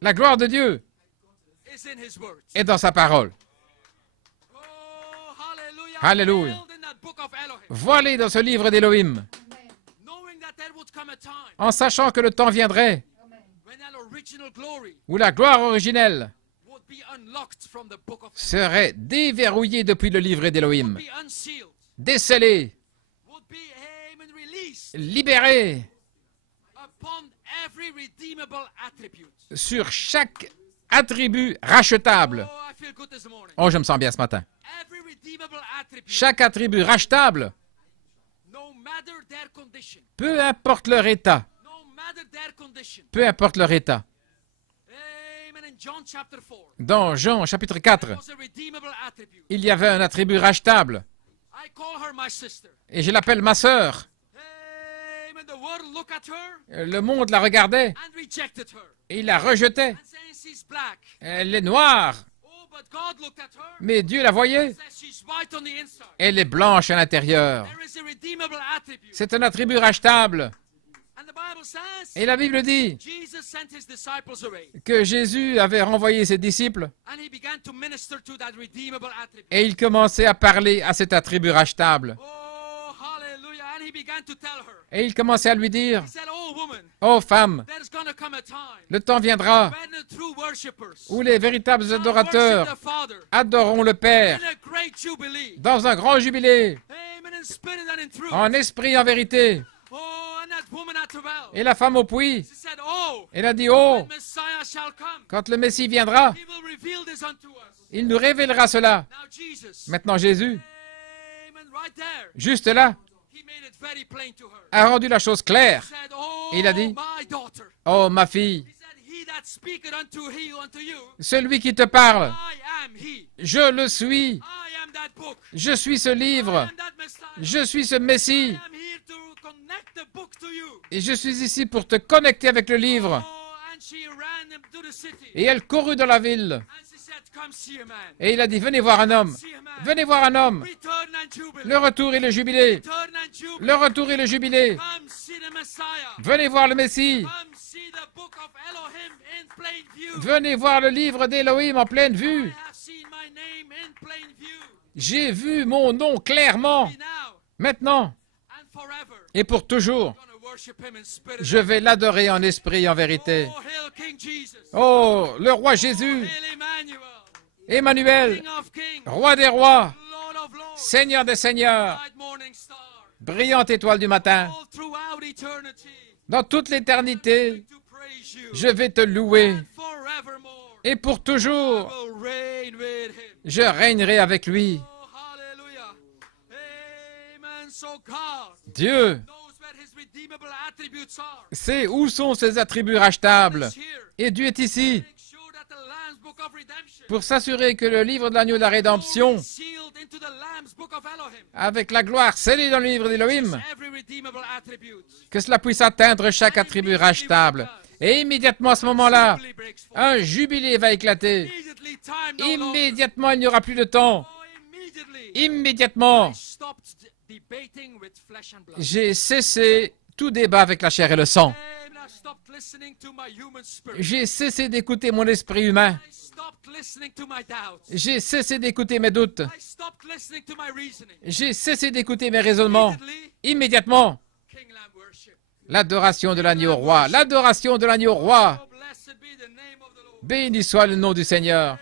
la gloire de Dieu est dans sa parole. Alléluia. Voilé dans ce livre d'Élohim, en sachant que le temps viendrait où la gloire originelle serait déverrouillée depuis le livre d'Élohim, décelée, libérée sur chaque attribut rachetable. Oh, je me sens bien ce matin. Chaque attribut rachetable, peu importe leur état, peu importe leur état. Dans Jean chapitre 4, il y avait un attribut rachetable, et je l'appelle ma sœur. Le monde la regardait, et il la rejetait. Elle est noire. Mais Dieu la voyait. Elle est blanche à l'intérieur. C'est un attribut rachetable. Et la Bible dit que Jésus avait renvoyé ses disciples et il commençait à parler à cet attribut rachetable. Et il commençait à lui dire, « Oh femme, le temps viendra où les véritables adorateurs adoreront le Père dans un grand jubilé, en esprit et en vérité. » Et la femme au puits, elle a dit, « Oh, quand le Messie viendra, il nous révélera cela. » Maintenant Jésus, juste là, a rendu la chose claire. Et il a dit, « Oh, ma fille, celui qui te parle, je le suis. Je suis ce livre. Je suis ce Messie. Et je suis ici pour te connecter avec le livre. » Et elle courut dans la ville. Et il a dit, « Venez voir un homme. Venez voir un homme. Le retour et le jubilé. Le retour et le jubilé. Venez voir le Messie. Venez voir le livre d'Élohim en pleine vue. J'ai vu mon nom clairement. Maintenant et pour toujours, je vais l'adorer en esprit et en vérité. Oh, le roi Jésus, Emmanuel, roi des rois, Seigneur des seigneurs, brillante étoile du matin, dans toute l'éternité, je vais te louer. Et pour toujours, je régnerai avec lui. Dieu sait où sont ses attributs rachetables. Et Dieu est ici pour s'assurer que le livre de l'agneau de la rédemption, avec la gloire scellée dans le livre d'Élohim, que cela puisse atteindre chaque attribut rachetable. Et immédiatement à ce moment-là, un jubilé va éclater. Immédiatement, il n'y aura plus de temps. Immédiatement, j'ai cessé tout débat avec la chair et le sang. J'ai cessé d'écouter mon esprit humain. J'ai cessé d'écouter mes doutes. J'ai cessé d'écouter mes raisonnements. Immédiatement, l'adoration de l'agneau roi. L'adoration de l'agneau roi. Béni soit le nom du Seigneur.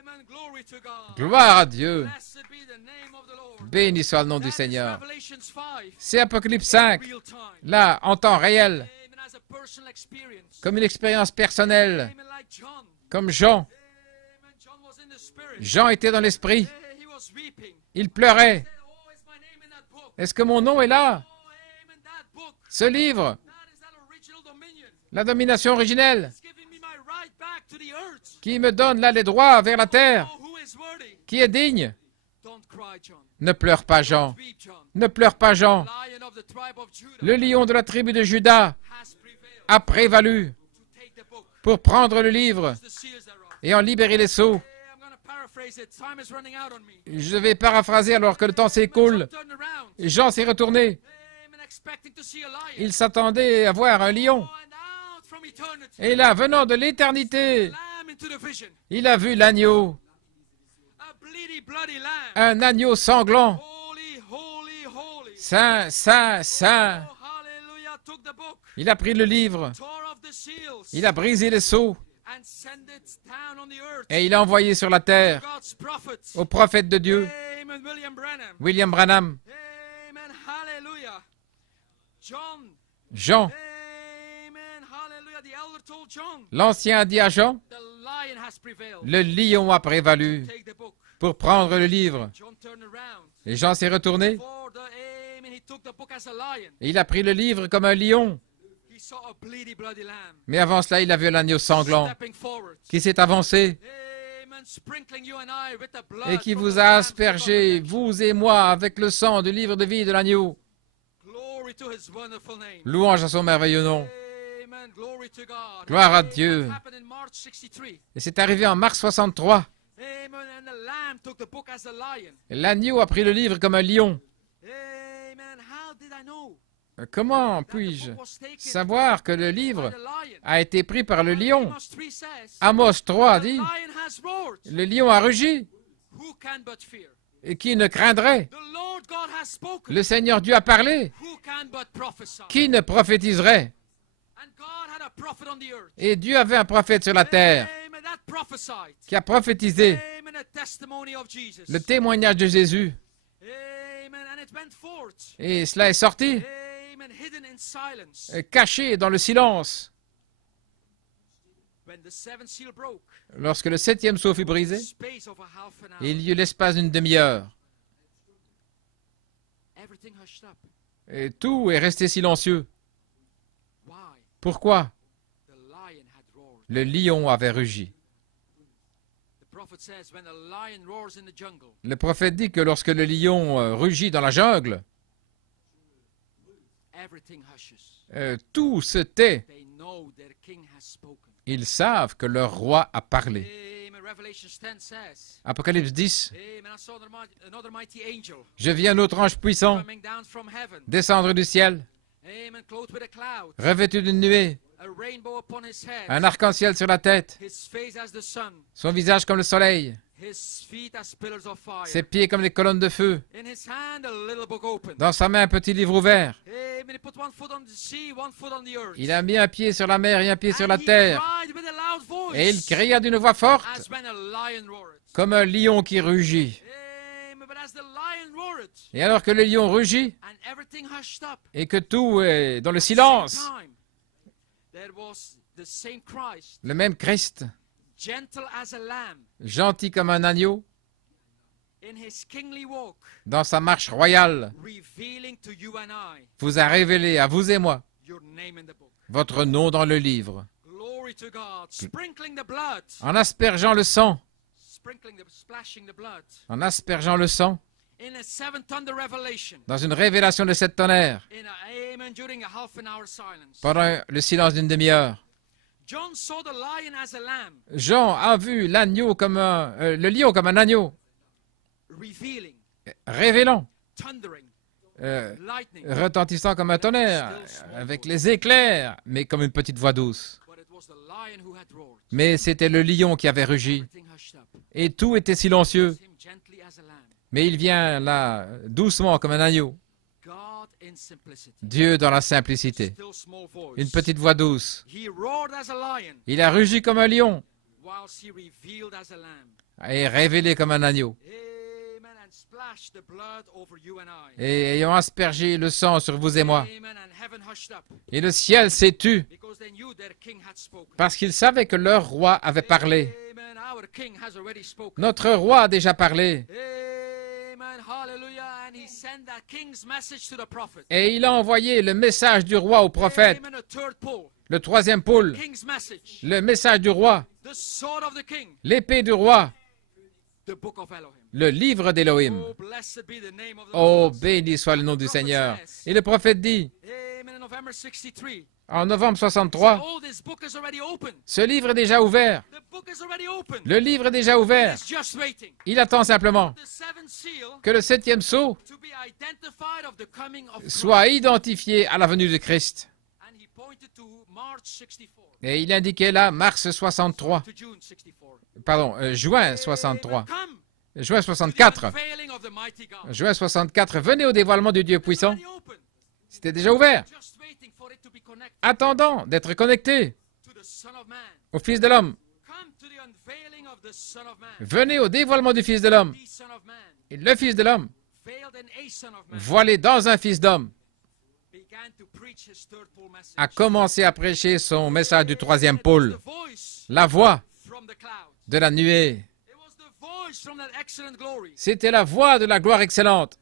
Amen. Glory to God. Gloire à Dieu. Blessed be the name of the Lord. Béni soit le nom du That is Seigneur. Revelations 5. C'est Apocalypse 5, Real time. là, en temps réel, Amen. As a personal experience. comme une expérience personnelle, Amen. Like John. comme Jean. Amen. John was in the spirit. Jean était dans l'esprit. He was weeping. Il pleurait. He said, oh, is my name in that book? Est-ce que mon nom est là? Oh, amen. That book. Ce livre, That is that original dominion. la domination originelle, It's giving me my right back to the earth. qui me donne là les droits vers la terre, Oh, who is worthy? qui est digne. Don't cry, John. Ne pleure pas, Jean. Weep, John. Ne pleure pas, Jean. Lion of the tribe of Judah Le lion de la tribu de Juda has prevailed a prévalu to take the book. pour prendre le livre The seals thereof. et en libérer les sceaux. Hey, I'm going to paraphrase it. Time is running out on me. Je vais paraphraser alors que le temps s'écoule. John turned around. Jean s'est retourné. Amen. Expecting to see a lion. Il s'attendait à voir un lion. Oh, and out from eternity. Et là, venant de l'éternité, Lamb into the vision. il a vu l'agneau, A bleedy, bloody lamb. un agneau sanglant. Holy, holy, holy. Saint, saint, saint. Oh, hallelujah. Took the book. Il a pris le livre, Tore off the seals. il a brisé les sceaux And sent it down on the earth. et il a envoyé sur la terre God's prophet. au prophète de Dieu, Amen. William Branham. William Branham. Amen. Hallelujah. John. Jean, Amen. Hallelujah. The elder told John. l'ancien a dit à Jean, The lion has prevailed. le lion a prévalu Take the book. pour prendre le livre. John turned around. Et Jean s'est retourné For the amen, he took the book as a lion. et il a pris le livre comme un lion. He saw a bleedy, bloody lamb Mais avant cela, il a vu l'agneau sanglant stepping forward. qui s'est avancé Amen. Sprinkling you and I with the blood et qui from vous the a Lamb aspergé, for vous et moi, avec le sang du livre de vie de l'agneau. Glory to his wonderful name. Louange à son merveilleux nom. Amen. Glory to God. Gloire à Amen. Dieu. That happened in March 63. Et c'est arrivé en mars 63. Amen. And the lamb took the book as a lion. L'agneau a pris le livre comme un lion. Amen. How did I know Comment that the puis-je book was taken savoir que le by livre the lion? a été pris par le lion? Amos 3 says, Amos 3 the dit, lion has roared. le lion a rugi. Who can but fear? Et qui ne craindrait? The Lord God has spoken. Le Seigneur Dieu a parlé. Who can but prophesy? Qui ne prophétiserait? And God had a prophet on the earth. Et Dieu avait un prophète sur la terre Amen. That prophesied. qui a prophétisé Amen. A testimony of Jesus. le témoignage de Jésus. Amen. And it went forth. Et cela est sorti, Amen. Hidden in silence. caché dans le silence. When the seventh seal broke, Lorsque le septième sceau fut brisé, space of a half an hour, il y eut l'espace d'une demi-heure. everything hushed up. Et tout est resté silencieux. Why? Pourquoi? The lion had roared. Le lion avait rugi. The prophet says, when a lion roars in the jungle, Le prophète dit que lorsque le lion rugit dans la jungle, everything hushes. tout se tait. They know their king has spoken. Ils savent que leur roi a parlé. Amen. Revelation 10 says, Apocalypse 10. Amen. I saw another mighty angel Je vis un autre ange puissant coming down from heaven. descendre du ciel, Amen. Clothed with a cloud, revêtu d'une nuée, a rainbow upon his head, un arc-en-ciel sur la tête, his face as the sun, son visage comme le soleil, his feet as pillars of fire. ses pieds comme les colonnes de feu, In his hand, a little book open. dans sa main un petit livre ouvert. Amen. He put one foot on the sea, one foot on the earth. Il a mis un pied sur la mer et un pied sur la And he terre, cried with a loud voice, et il cria d'une voix forte, as when a lion roared. comme un lion qui rugit. Amen. But as the lion roared, Et alors que le lion rugit, and everything hushed up, et que tout est dans le at the silence, same time, there was the same Christ, le même Christ, gentle as a lamb, gentil comme un agneau, in his kingly walk, dans sa marche royale, revealing to you and I vous a révélé à vous et moi your name in the book. votre nom dans le livre, Glory to God. Sprinkling the blood, en aspergeant le sang, splashing the blood. en aspergeant le sang, In a seven thunder revelation, dans une révélation de sept tonnerres, in a amen during a half an hour silence. pendant le silence d'une demi-heure. John saw the lion as a lamb, Jean a vu l'agneau comme le lion comme un agneau, revealing, révélant, thundering, lightning. retentissant comme un tonnerre, avec les éclairs, mais comme une petite voix douce. But it was the lion who had roared. Mais c'était le lion qui avait rugi, Everything hushed up. et tout était silencieux. Him gently as a lamb. Mais il vient là, doucement comme un agneau. God in simplicity. Dieu dans la simplicité. Still small voice. Une petite voix douce. He roared as a lion. Il a rugi comme un lion. whilst he revealed as a lamb. Et révélé comme un agneau. Amen. And splashed the blood over you and I. Et ayant aspergé le sang sur vous et moi. Amen. And heaven hushed up. Et le ciel s'est tu, Because they knew their king had spoken. parce qu'ils savaient que leur roi avait parlé. Amen. Our king has already spoken. Notre roi a déjà parlé. Amen. Hallelujah. And he sent that king's message to the prophet. Et il a envoyé le message du roi au prophète. Amen. A third pole. Le troisième pôle, King's message. le message du roi, The sword of the king. l'épée du roi, The book of Elohim. le livre d'Élohim. Oh, blessed be the name of the Oh, Lord. béni soit le nom du Seigneur. Et le prophète dit, Amen. In November 63. en novembre 63, Oh, this book is already open. ce livre est déjà ouvert. The book is already open. Le livre est déjà ouvert. It's just waiting. Il attend simplement The seventh seal que le septième sceau to be identified of the coming of soit Christ. identifié à la venue de Christ. And he pointed to March 64 Et il indiquait là, mars 63, to June 64. pardon, juin 63, Come juin to the 64, unveiling of the mighty God. juin 64, venez au dévoilement du Dieu puissant. Already open. C'était déjà ouvert, Just waiting for it to be connected attendant d'être connecté to the Son of Man. au Fils de l'homme. Come to the unveiling of the Son of Man. Venez au dévoilement du Fils de l'homme. The Son of Man. Et le Fils de l'homme, Veiled in a Son of Man. voilé dans un Fils d'homme, Began to preach his third pole message. a commencé à prêcher son message du troisième It was pôle, the voice la voix from the cloud. de la nuée. It was the voice from that excellent glory. C'était la voix de la gloire excellente.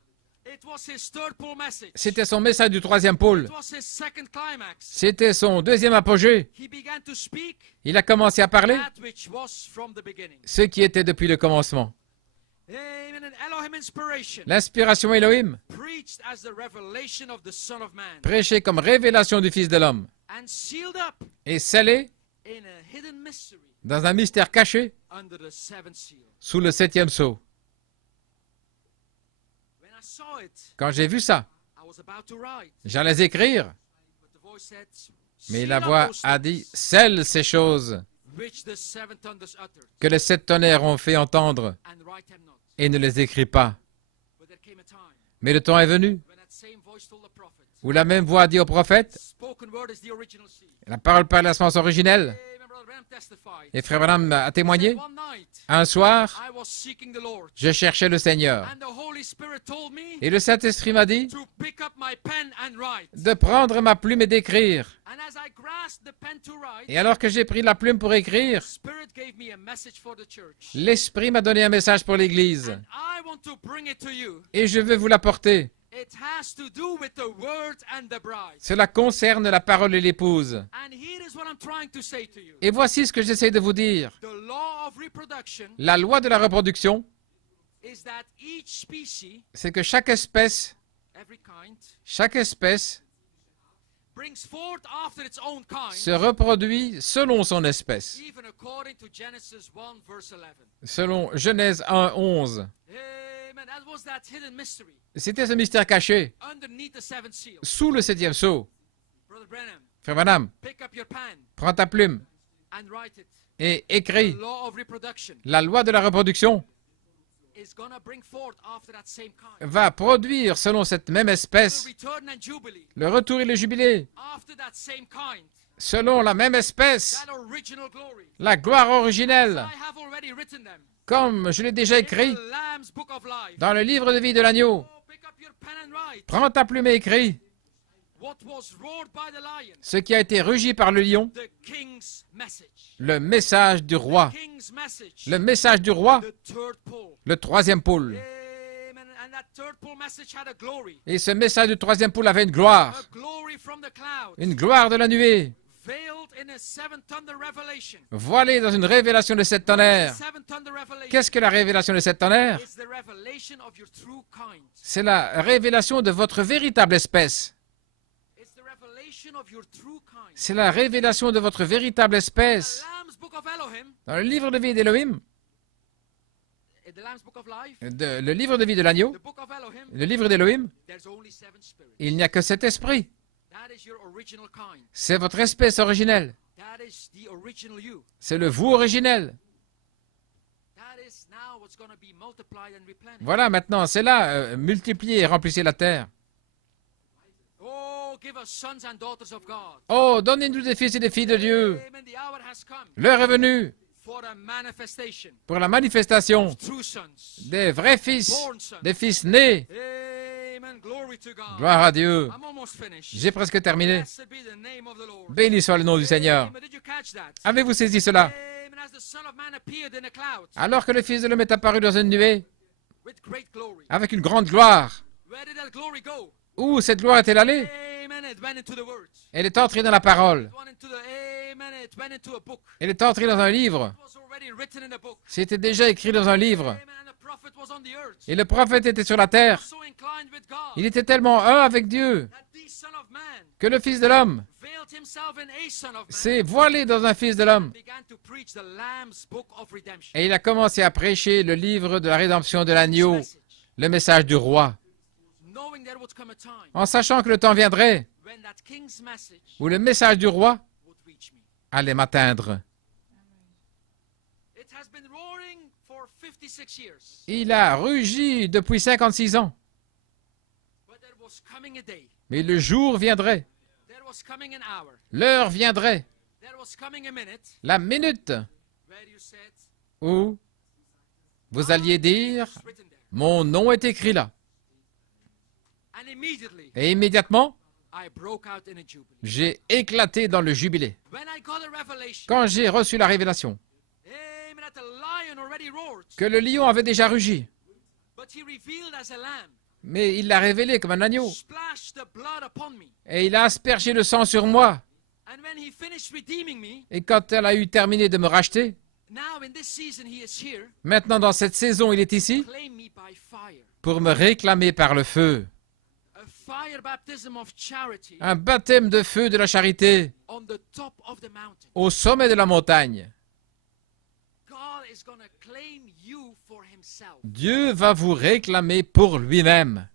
It was his third pole message. C'était son message du troisième pôle. It was his second climax. C'était son deuxième apogée. He began to speak Il a commencé à parler that which was from the beginning. ce qui était depuis le commencement. Amen. And Elohim inspiration L'inspiration Elohim, preached as the revelation of the Son of Man prêchée comme révélation du Fils de l'homme, and sealed up et scellée in a hidden mystery dans un mystère caché under the seventh seal. sous le septième sceau. When I saw it, Quand j'ai vu ça, I was about to write, j'allais écrire, but the voice said, mais "Seal la up voix those a things dit, scelle ces choses which the seven thunders uttered, que les sept tonnerres ont fait entendre, and write them not." et ne les écris pas. But there came a time Mais le temps est venu when that same voice told the prophet, où la même voix dit au prophète, spoken word is the original seed. la parole par la semence originelle, Amen. Brother Branham testified. et Frère Branham a témoigné, One night un soir, I was seeking the Lord, je cherchais le Seigneur, and the Holy Spirit told me et le Saint-Esprit m'a dit to pick up my pen and write. de prendre ma plume et d'écrire. And as I grasped the pen to write, Et alors que j'ai pris la plume pour écrire, Spirit gave me a message for the church. l'Esprit m'a donné un message pour l'Église, And I want to bring it to you. et je veux vous l'apporter. It has to do with the word and the bride. Cela concerne la parole et l'épouse. And here is what I'm trying to say to you. Et voici ce que j'essaie de vous dire. The law of reproduction La loi de la reproduction, is that each species, c'est que chaque espèce brings forth after its own kind, se reproduit selon son espèce. even according to Genesis 1 verse 11. Selon Genèse 1, 11. Amen. That was that hidden mystery C'était ce mystère caché underneath the seventh seal. sous le septième sceau. Brother Branham, Frère Branham, pick up your pen prends ta plume and write it. et The écris. law of reproduction La loi de la reproduction is going to bring forth after that same kind. va produire selon cette même The espèce return and jubilee le retour et le jubilé. after that same kind. Selon la même espèce, That original glory. la gloire originelle, I have already written them comme je l'ai déjà in écrit the Lamb's book of life. dans le livre de vie de l'agneau. Oh, pick up your pen and write. Prends ta plume et écris What was roared by the lion? ce qui a été rugi par le lion, The king's message. le message du roi. King's message. Le message du roi, The third pole. le troisième pôle. Amen. And that third pole message had a glory. Et ce message du troisième pôle avait une gloire, A glory from the cloud. une gloire de la nuée, Veiled in a seven thunder revelation. voilée dans une révélation de sept tonnerres. Seven thunder revelation. Qu'est-ce que la révélation de sept tonnerres? It's the revelation of your true kind. C'est la révélation de votre véritable espèce. It's the revelation of your true kind. C'est la révélation de votre véritable The espèce. Lamb's book of Elohim, Dans le livre de vie d'Élohim, in the Lamb's book of life, le livre de vie de l'agneau, the book of Elohim, le livre d'Élohim, there's only seven spirits. il n'y a que cet esprit. That is your original kind. C'est votre espèce originelle. That is the original you. C'est le vous originel. That is now what's going to be multiplied and replenished. Voilà, maintenant, c'est là, multipliez et remplissez la terre. Oh, give us sons and daughters of God. Oh, donnez-nous des fils et des filles de Dieu. Amen. The hour has come L'heure est venue pour la manifestation des vrais fils, des fils nés. Gloire à Dieu. J'ai presque terminé. Béni soit le nom du Seigneur. Avez-vous saisi cela? Alors que le Fils de l'homme est apparu dans une nuée, avec une grande gloire, où cette gloire est-elle allée? Elle est entrée dans la parole. Elle est entrée dans un livre. C'était déjà écrit dans un livre. Et le prophète était sur la terre. Il était tellement un avec Dieu que le Fils de l'homme s'est voilé dans un Fils de l'homme. Et il a commencé à prêcher le livre de la rédemption de l'agneau, le message du roi, en sachant que le temps viendrait où le message du roi allait m'atteindre. Il a rugi depuis 56 ans. Mais le jour viendrait, l'heure viendrait, la minute où vous alliez dire « Mon nom est écrit là ». Et immédiatement, j'ai éclaté dans le jubilé. Quand j'ai reçu la révélation que le lion avait déjà rugi, mais il l'a révélé comme un agneau, et il a aspergé le sang sur moi. Et quand elle a eu terminé de me racheter, maintenant dans cette saison, il est ici pour me réclamer par le feu. Un baptême de feu de la charité au sommet de la montagne. Dieu va vous réclamer pour lui-même.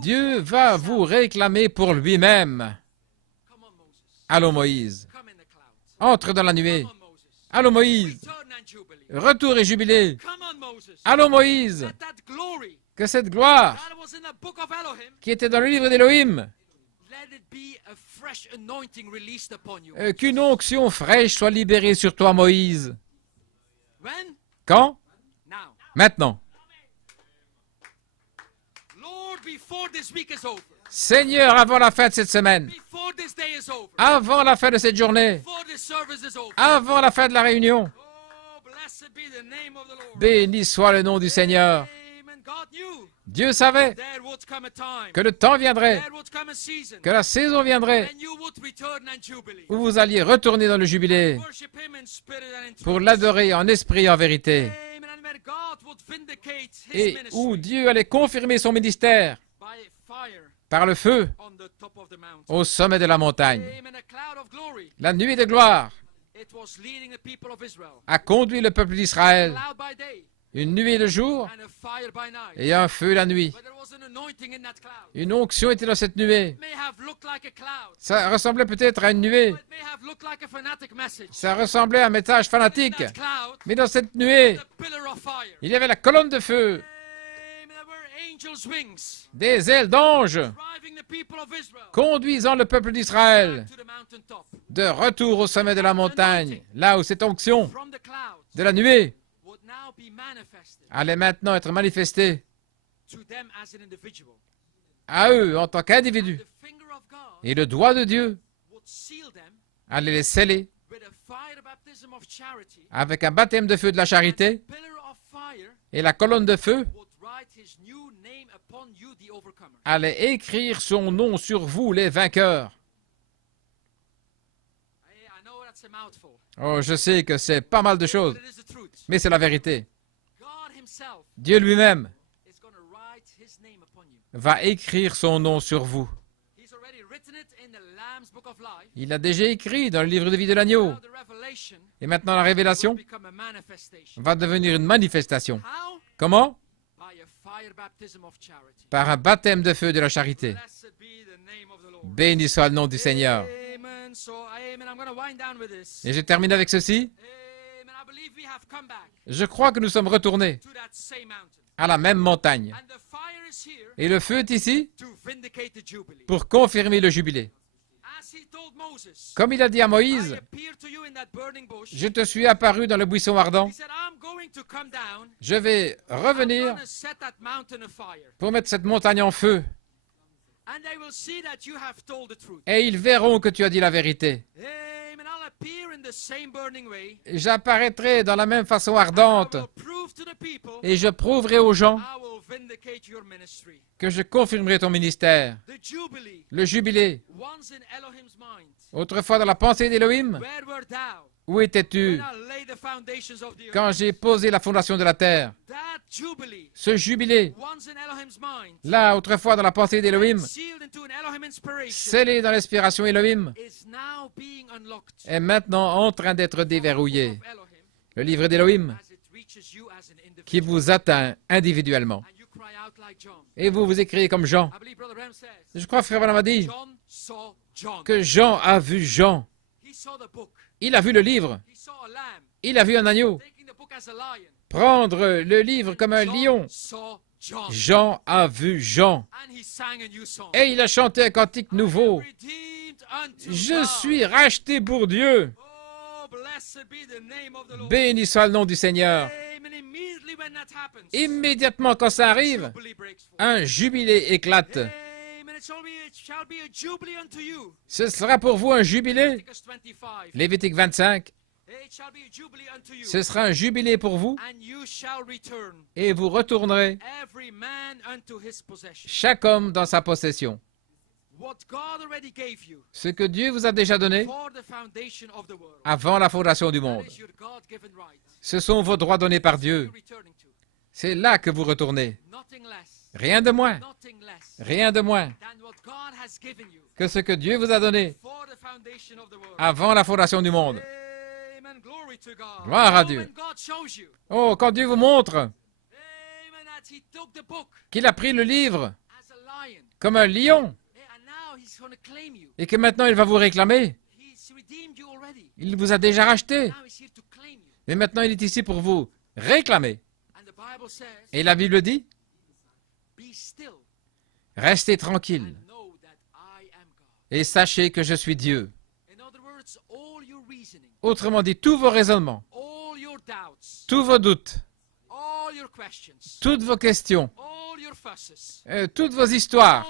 Dieu va vous réclamer pour lui-même. Allons Moïse, entre dans la nuée. Allons Moïse, retour et jubilé. Allons Moïse, que cette gloire qui était dans le livre d'Élohim, qu'une onction fraîche soit libérée sur toi, Moïse. Quand? Maintenant. Seigneur, avant la fin de cette semaine, avant la fin de cette journée, avant la fin de la réunion, béni soit le nom du Seigneur. Dieu savait que le temps viendrait, que la saison viendrait, où vous alliez retourner dans le jubilé pour l'adorer en esprit et en vérité, et où Dieu allait confirmer son ministère par le feu au sommet de la montagne. La nuée de gloire a conduit le peuple d'Israël. Une nuée le jour et un feu la nuit. Une onction était dans cette nuée. Ça ressemblait peut-être à une nuée. Ça ressemblait à un message fanatique. Mais dans cette nuée, il y avait la colonne de feu. Des ailes d'ange conduisant le peuple d'Israël de retour au sommet de la montagne, là où cette onction de la nuée allait maintenant être manifestée à eux en tant qu'individus. Et le doigt de Dieu allait les sceller avec un baptême de feu de la charité, et la colonne de feu allait écrire son nom sur vous, les vainqueurs. Oh, je sais que c'est pas mal de choses, mais c'est la vérité. Dieu lui-même va écrire son nom sur vous. Il a déjà écrit dans le livre de vie de l'agneau. Et maintenant, la révélation va devenir une manifestation. Comment? Par un baptême de feu de la charité. Béni soit le nom du Seigneur. Et je termine avec ceci. Je crois que nous sommes retournés à la même montagne. Et le feu est ici pour confirmer le jubilé. Comme il a dit à Moïse, je te suis apparu dans le buisson ardent. Je vais revenir pour mettre cette montagne en feu. Et ils verront que tu as dit la vérité. J'apparaîtrai dans la même façon ardente et je prouverai aux gens que je confirmerai ton ministère. Le jubilé. Autrefois dans la pensée d'Élohim, où étais-tu quand j'ai posé la fondation de la terre? Ce jubilé, là, autrefois dans la pensée d'Élohim, scellé dans l'inspiration Élohim, est maintenant en train d'être déverrouillé. Le livre d'Élohim, qui vous atteint individuellement. Et vous vous écrivez comme Jean. Je crois que Frère Branham a dit que Jean a vu Jean. Il a vu le livre. Il a vu un agneau. Prendre le livre comme un lion. Jean a vu Jean. Et il a chanté un cantique nouveau. Je suis racheté pour Dieu. Béni soit le nom du Seigneur. Immédiatement quand ça arrive, un jubilé éclate. Ce sera pour vous un jubilé. Lévitique 25. Ce sera un jubilé pour vous et vous retournerez chaque homme dans sa possession. Ce que Dieu vous a déjà donné avant la fondation du monde. Ce sont vos droits donnés par Dieu. C'est là que vous retournez. Rien de moins. Rien de moins que ce que Dieu vous a donné avant la fondation du monde. Gloire à Dieu. Oh, quand Dieu vous montre qu'il a pris le livre comme un lion et que maintenant il va vous réclamer. Il vous a déjà racheté. Mais maintenant il est ici pour vous réclamer. Et la Bible dit, restez tranquille et sachez que je suis Dieu. Autrement dit, tous vos raisonnements, tous vos doutes, toutes vos questions, toutes vos histoires,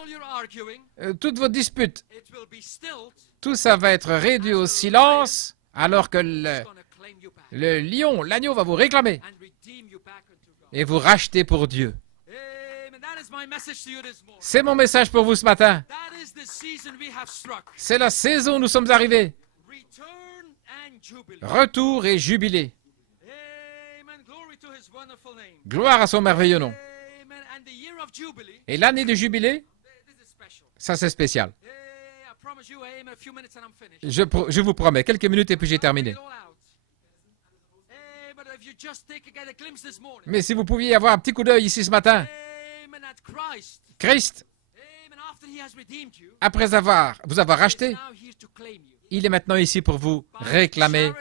toutes vos disputes, tout ça va être réduit au silence alors que le lion, l'agneau va vous réclamer et vous racheter pour Dieu. C'est mon message pour vous ce matin. C'est la saison où nous sommes arrivés. Retour et jubilé. Gloire à son merveilleux nom. Et l'année de jubilé, ça c'est spécial. Je vous promets, quelques minutes et puis j'ai terminé. Mais si vous pouviez avoir un petit coup d'œil ici ce matin, Christ, après vous avoir racheté, il est maintenant ici pour vous réclamer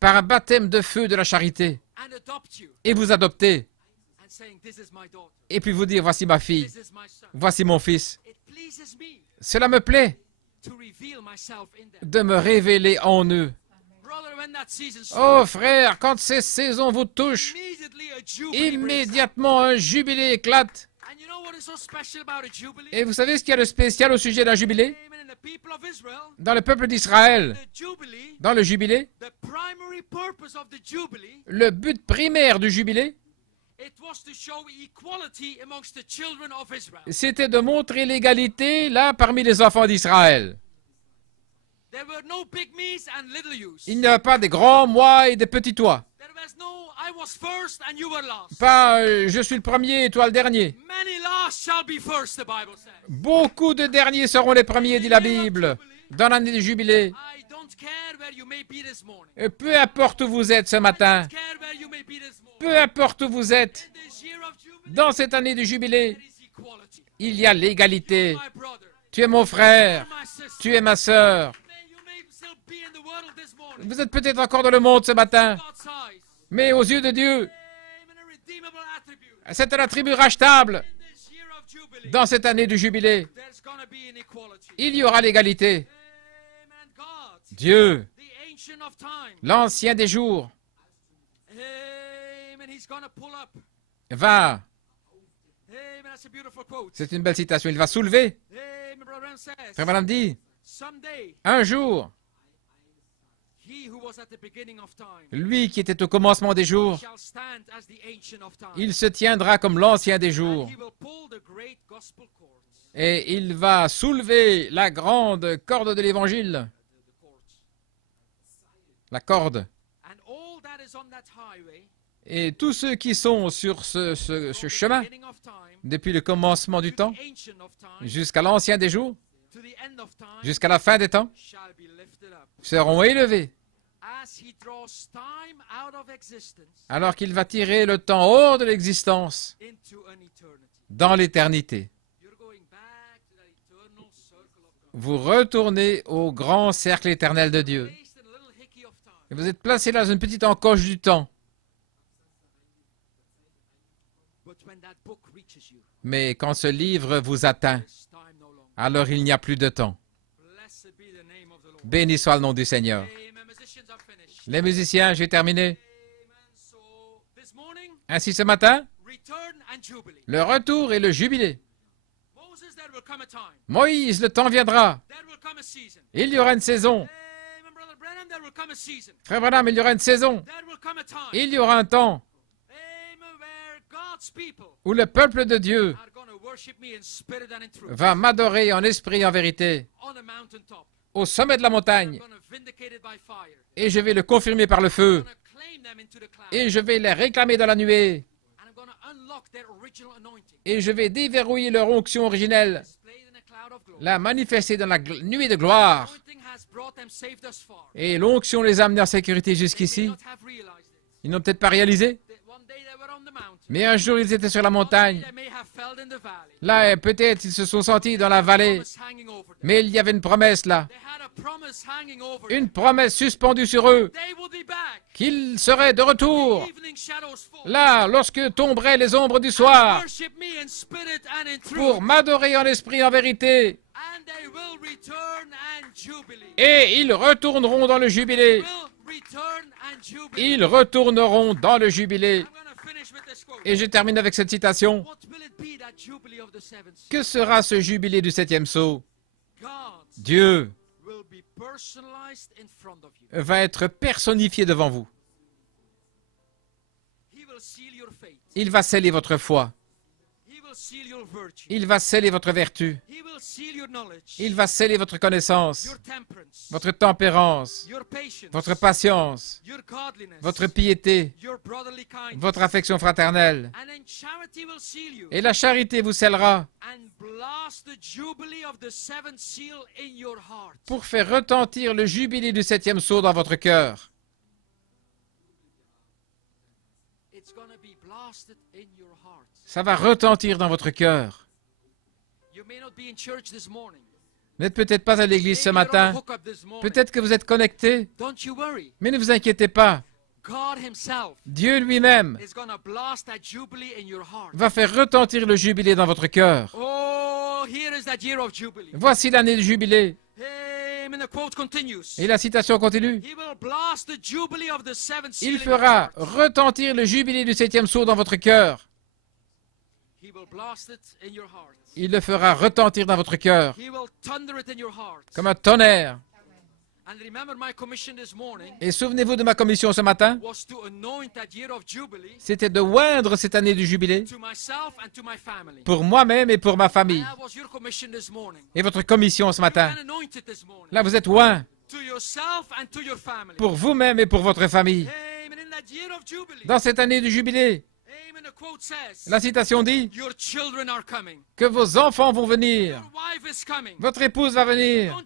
par un baptême de feu de la charité et vous adopter et puis vous dire, voici ma fille, voici mon fils. Cela me plaît de me révéler en eux. Oh frère, quand ces saisons vous touchent, immédiatement un jubilé éclate. Et vous savez ce qu'il y a de spécial au sujet d'un jubilé? Dans le peuple d'Israël, dans le jubilé, le but primaire du jubilé, c'était de montrer l'égalité là parmi les enfants d'Israël. Il n'y a pas de grands moi et de petits toi. Pas je suis le premier et toi le dernier. Beaucoup de derniers seront les premiers, dit la Bible, dans l'année du jubilé. Et peu importe où vous êtes ce matin, peu importe où vous êtes, dans cette année du jubilé, il y a l'égalité. Tu es mon frère, tu es ma sœur. Vous êtes peut-être encore dans le monde ce matin, mais aux yeux de Dieu, c'est un attribut rachetable. Dans cette année du jubilé, il y aura l'égalité. Dieu, l'ancien des jours, va, c'est une belle citation, il va soulever. Frère Branham dit, un jour, lui qui était au commencement des jours, il se tiendra comme l'ancien des jours. Et il va soulever la grande corde de l'Évangile. La corde. Et tous ceux qui sont sur ce chemin, depuis le commencement du temps, jusqu'à l'ancien des jours, jusqu'à la fin des temps, seront élevés. Alors qu'il va tirer le temps hors de l'existence, dans l'éternité. Vous retournez au grand cercle éternel de Dieu. Et vous êtes placé dans une petite encoche du temps. Mais quand ce livre vous atteint, alors il n'y a plus de temps. Béni soit le nom du Seigneur. Les musiciens, j'ai terminé. Ainsi ce matin, le retour et le jubilé. Moïse, le temps viendra. Il y aura une saison. Frère Branham, il y aura une saison. Il y aura un temps où le peuple de Dieu va m'adorer en esprit et en vérité au sommet de la montagne. Et je vais le confirmer par le feu. Et je vais les réclamer dans la nuée. Et je vais déverrouiller leur onction originelle, la manifester dans la nuée de gloire. Et l'onction les a amenés en sécurité jusqu'ici. Ils n'ont peut-être pas réalisé. Mais un jour, ils étaient sur la montagne. Là, peut-être, ils se sont sentis dans la vallée. Mais il y avait une promesse là. Une promesse suspendue sur eux. Qu'ils seraient de retour. Là, lorsque tomberaient les ombres du soir. Pour m'adorer en esprit et en vérité. Et ils retourneront dans le jubilé. Ils retourneront dans le jubilé. Et je termine avec cette citation. Que sera ce jubilé du 7e sceau? Dieu va être personnifié devant vous. Il va sceller votre foi. Il va sceller votre vertu. Il va sceller votre connaissance, votre tempérance, votre patience, votre piété, votre affection fraternelle. Et la charité vous scellera pour faire retentir le jubilé du 7e sceau dans votre cœur. Ça va retentir dans votre cœur. Vous n'êtes peut-être pas à l'église ce matin. Peut-être que vous êtes connecté. Mais ne vous inquiétez pas. Dieu lui-même va faire retentir le jubilé dans votre cœur. Voici l'année du jubilé. Et la citation continue. Il fera retentir le jubilé du 7e sceau dans votre cœur. Il le fera retentir dans votre cœur comme un tonnerre. Et souvenez-vous de ma commission ce matin. C'était de oindre cette année du jubilé pour moi-même et pour ma famille. Et votre commission ce matin, là vous êtes oint pour vous-même et pour votre famille. Dans cette année du jubilé, la citation dit que vos enfants vont venir. Votre épouse va venir.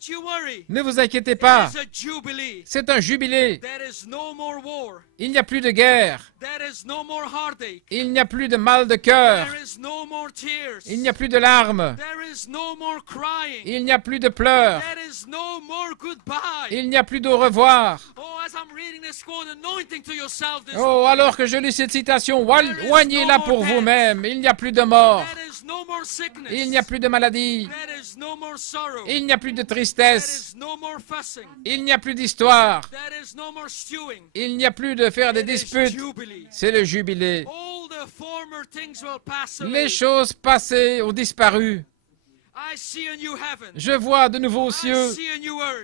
Ne vous inquiétez pas. C'est un jubilé. Il n'y a plus de guerre. Il n'y a plus de mal de cœur. Il n'y a plus de larmes. Il n'y a plus de pleurs. Il n'y a plus d'au revoir. Oh, alors que je lis cette citation, oignez là pour vous-même. Il n'y a plus de mort. Il n'y a plus de maladie. Il n'y a plus de tristesse. Il n'y a plus d'histoire. Il n'y a plus de faire des disputes. C'est le jubilé. Les choses passées ont disparu. Je vois de nouveaux cieux.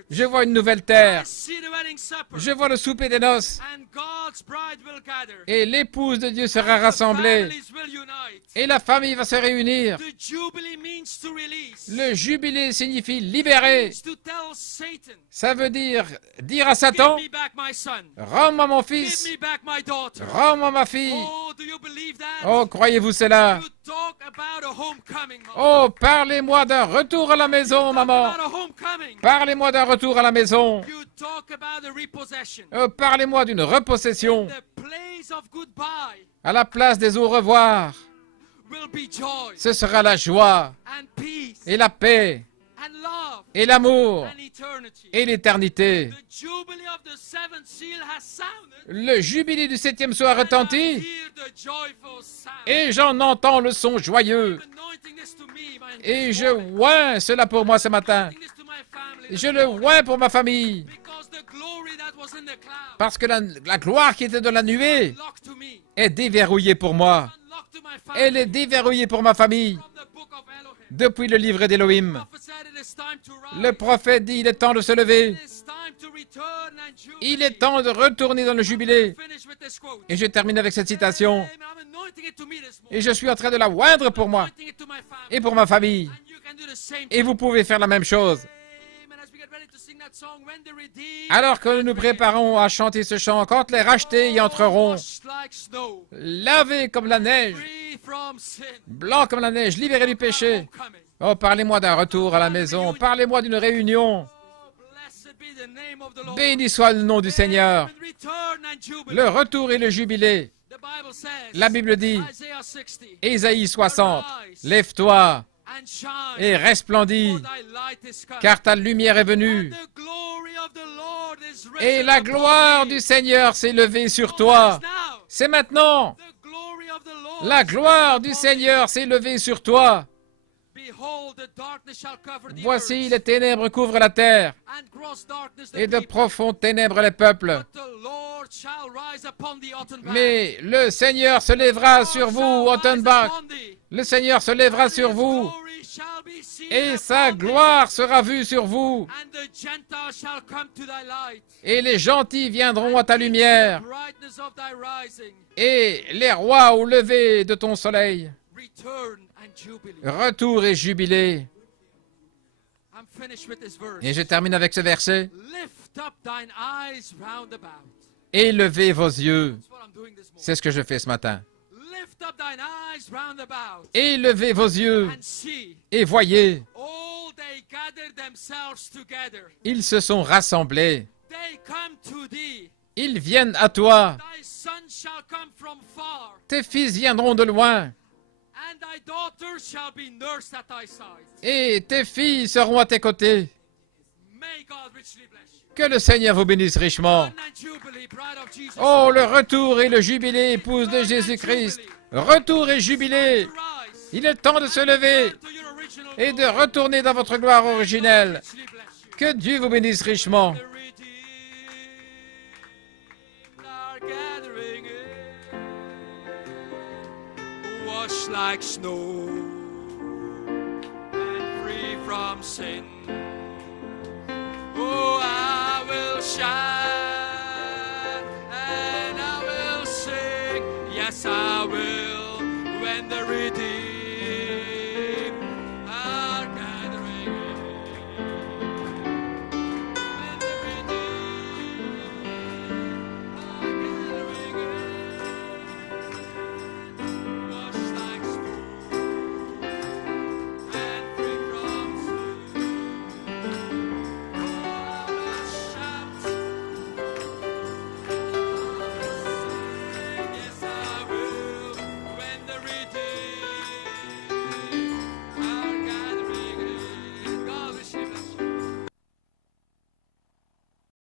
Je vois une nouvelle terre. Je vois le souper des noces. Et l'épouse de Dieu sera rassemblée. Et la famille va se réunir. Le jubilé signifie libérer. Ça veut dire à Satan, rends-moi mon fils, rends-moi ma fille. Oh, croyez-vous cela? Oh, parlez-moi d'un retour à la maison, maman. Parlez-moi d'un retour à la maison. Oh, parlez-moi d'une repossession. À la place des au revoir, ce sera la joie et la paix et l'amour et l'éternité. Le jubilé du 7e sceau a retenti et j'en entends le son joyeux. Et je oins cela pour moi ce matin. Je le oins pour ma famille. Parce que la gloire qui était dans la nuée est déverrouillée pour moi. Elle est déverrouillée pour ma famille. Depuis le livre d'Élohim, le prophète dit, il est temps de se lever. Il est temps de retourner dans le jubilé. Et je termine avec cette citation. Et je suis en train de la oindre pour moi et pour ma famille. Et vous pouvez faire la même chose. Alors que nous nous préparons à chanter ce chant, quand les rachetés y entreront, lavés comme la neige, blancs comme la neige, libérés du péché. Oh, parlez-moi d'un retour à la maison, parlez-moi d'une réunion. Béni soit le nom du Seigneur. Le retour et le jubilé. La Bible dit, Ésaïe 60, lève-toi et resplendis, car ta lumière est venue, et la gloire du Seigneur s'est levée sur toi. C'est maintenant. La gloire du Seigneur s'est levée sur toi. Voici, les ténèbres couvrent la terre, et de profondes ténèbres les peuples. Mais le Seigneur se lèvera sur vous, Ottenbach. Le Seigneur se lèvera sur vous, et sa gloire sera vue sur vous. Et les gentils viendront à ta lumière, et les rois au lever de ton soleil. Retour et jubilé. Et je termine avec ce verset. Élevez vos yeux. C'est ce que je fais ce matin. Élevez vos yeux et voyez. Ils se sont rassemblés. Ils viennent à toi. Tes fils viendront de loin. Et tes filles seront à tes côtés. Que le Seigneur vous bénisse richement. Oh, le retour et le jubilé, épouse de Jésus-Christ. Retour et jubilé. Il est temps de se lever et de retourner dans votre gloire originelle. Que Dieu vous bénisse richement. Wash like snow and free from sin. Oh, I will shine and I will sing. Yes, I will when the redeemed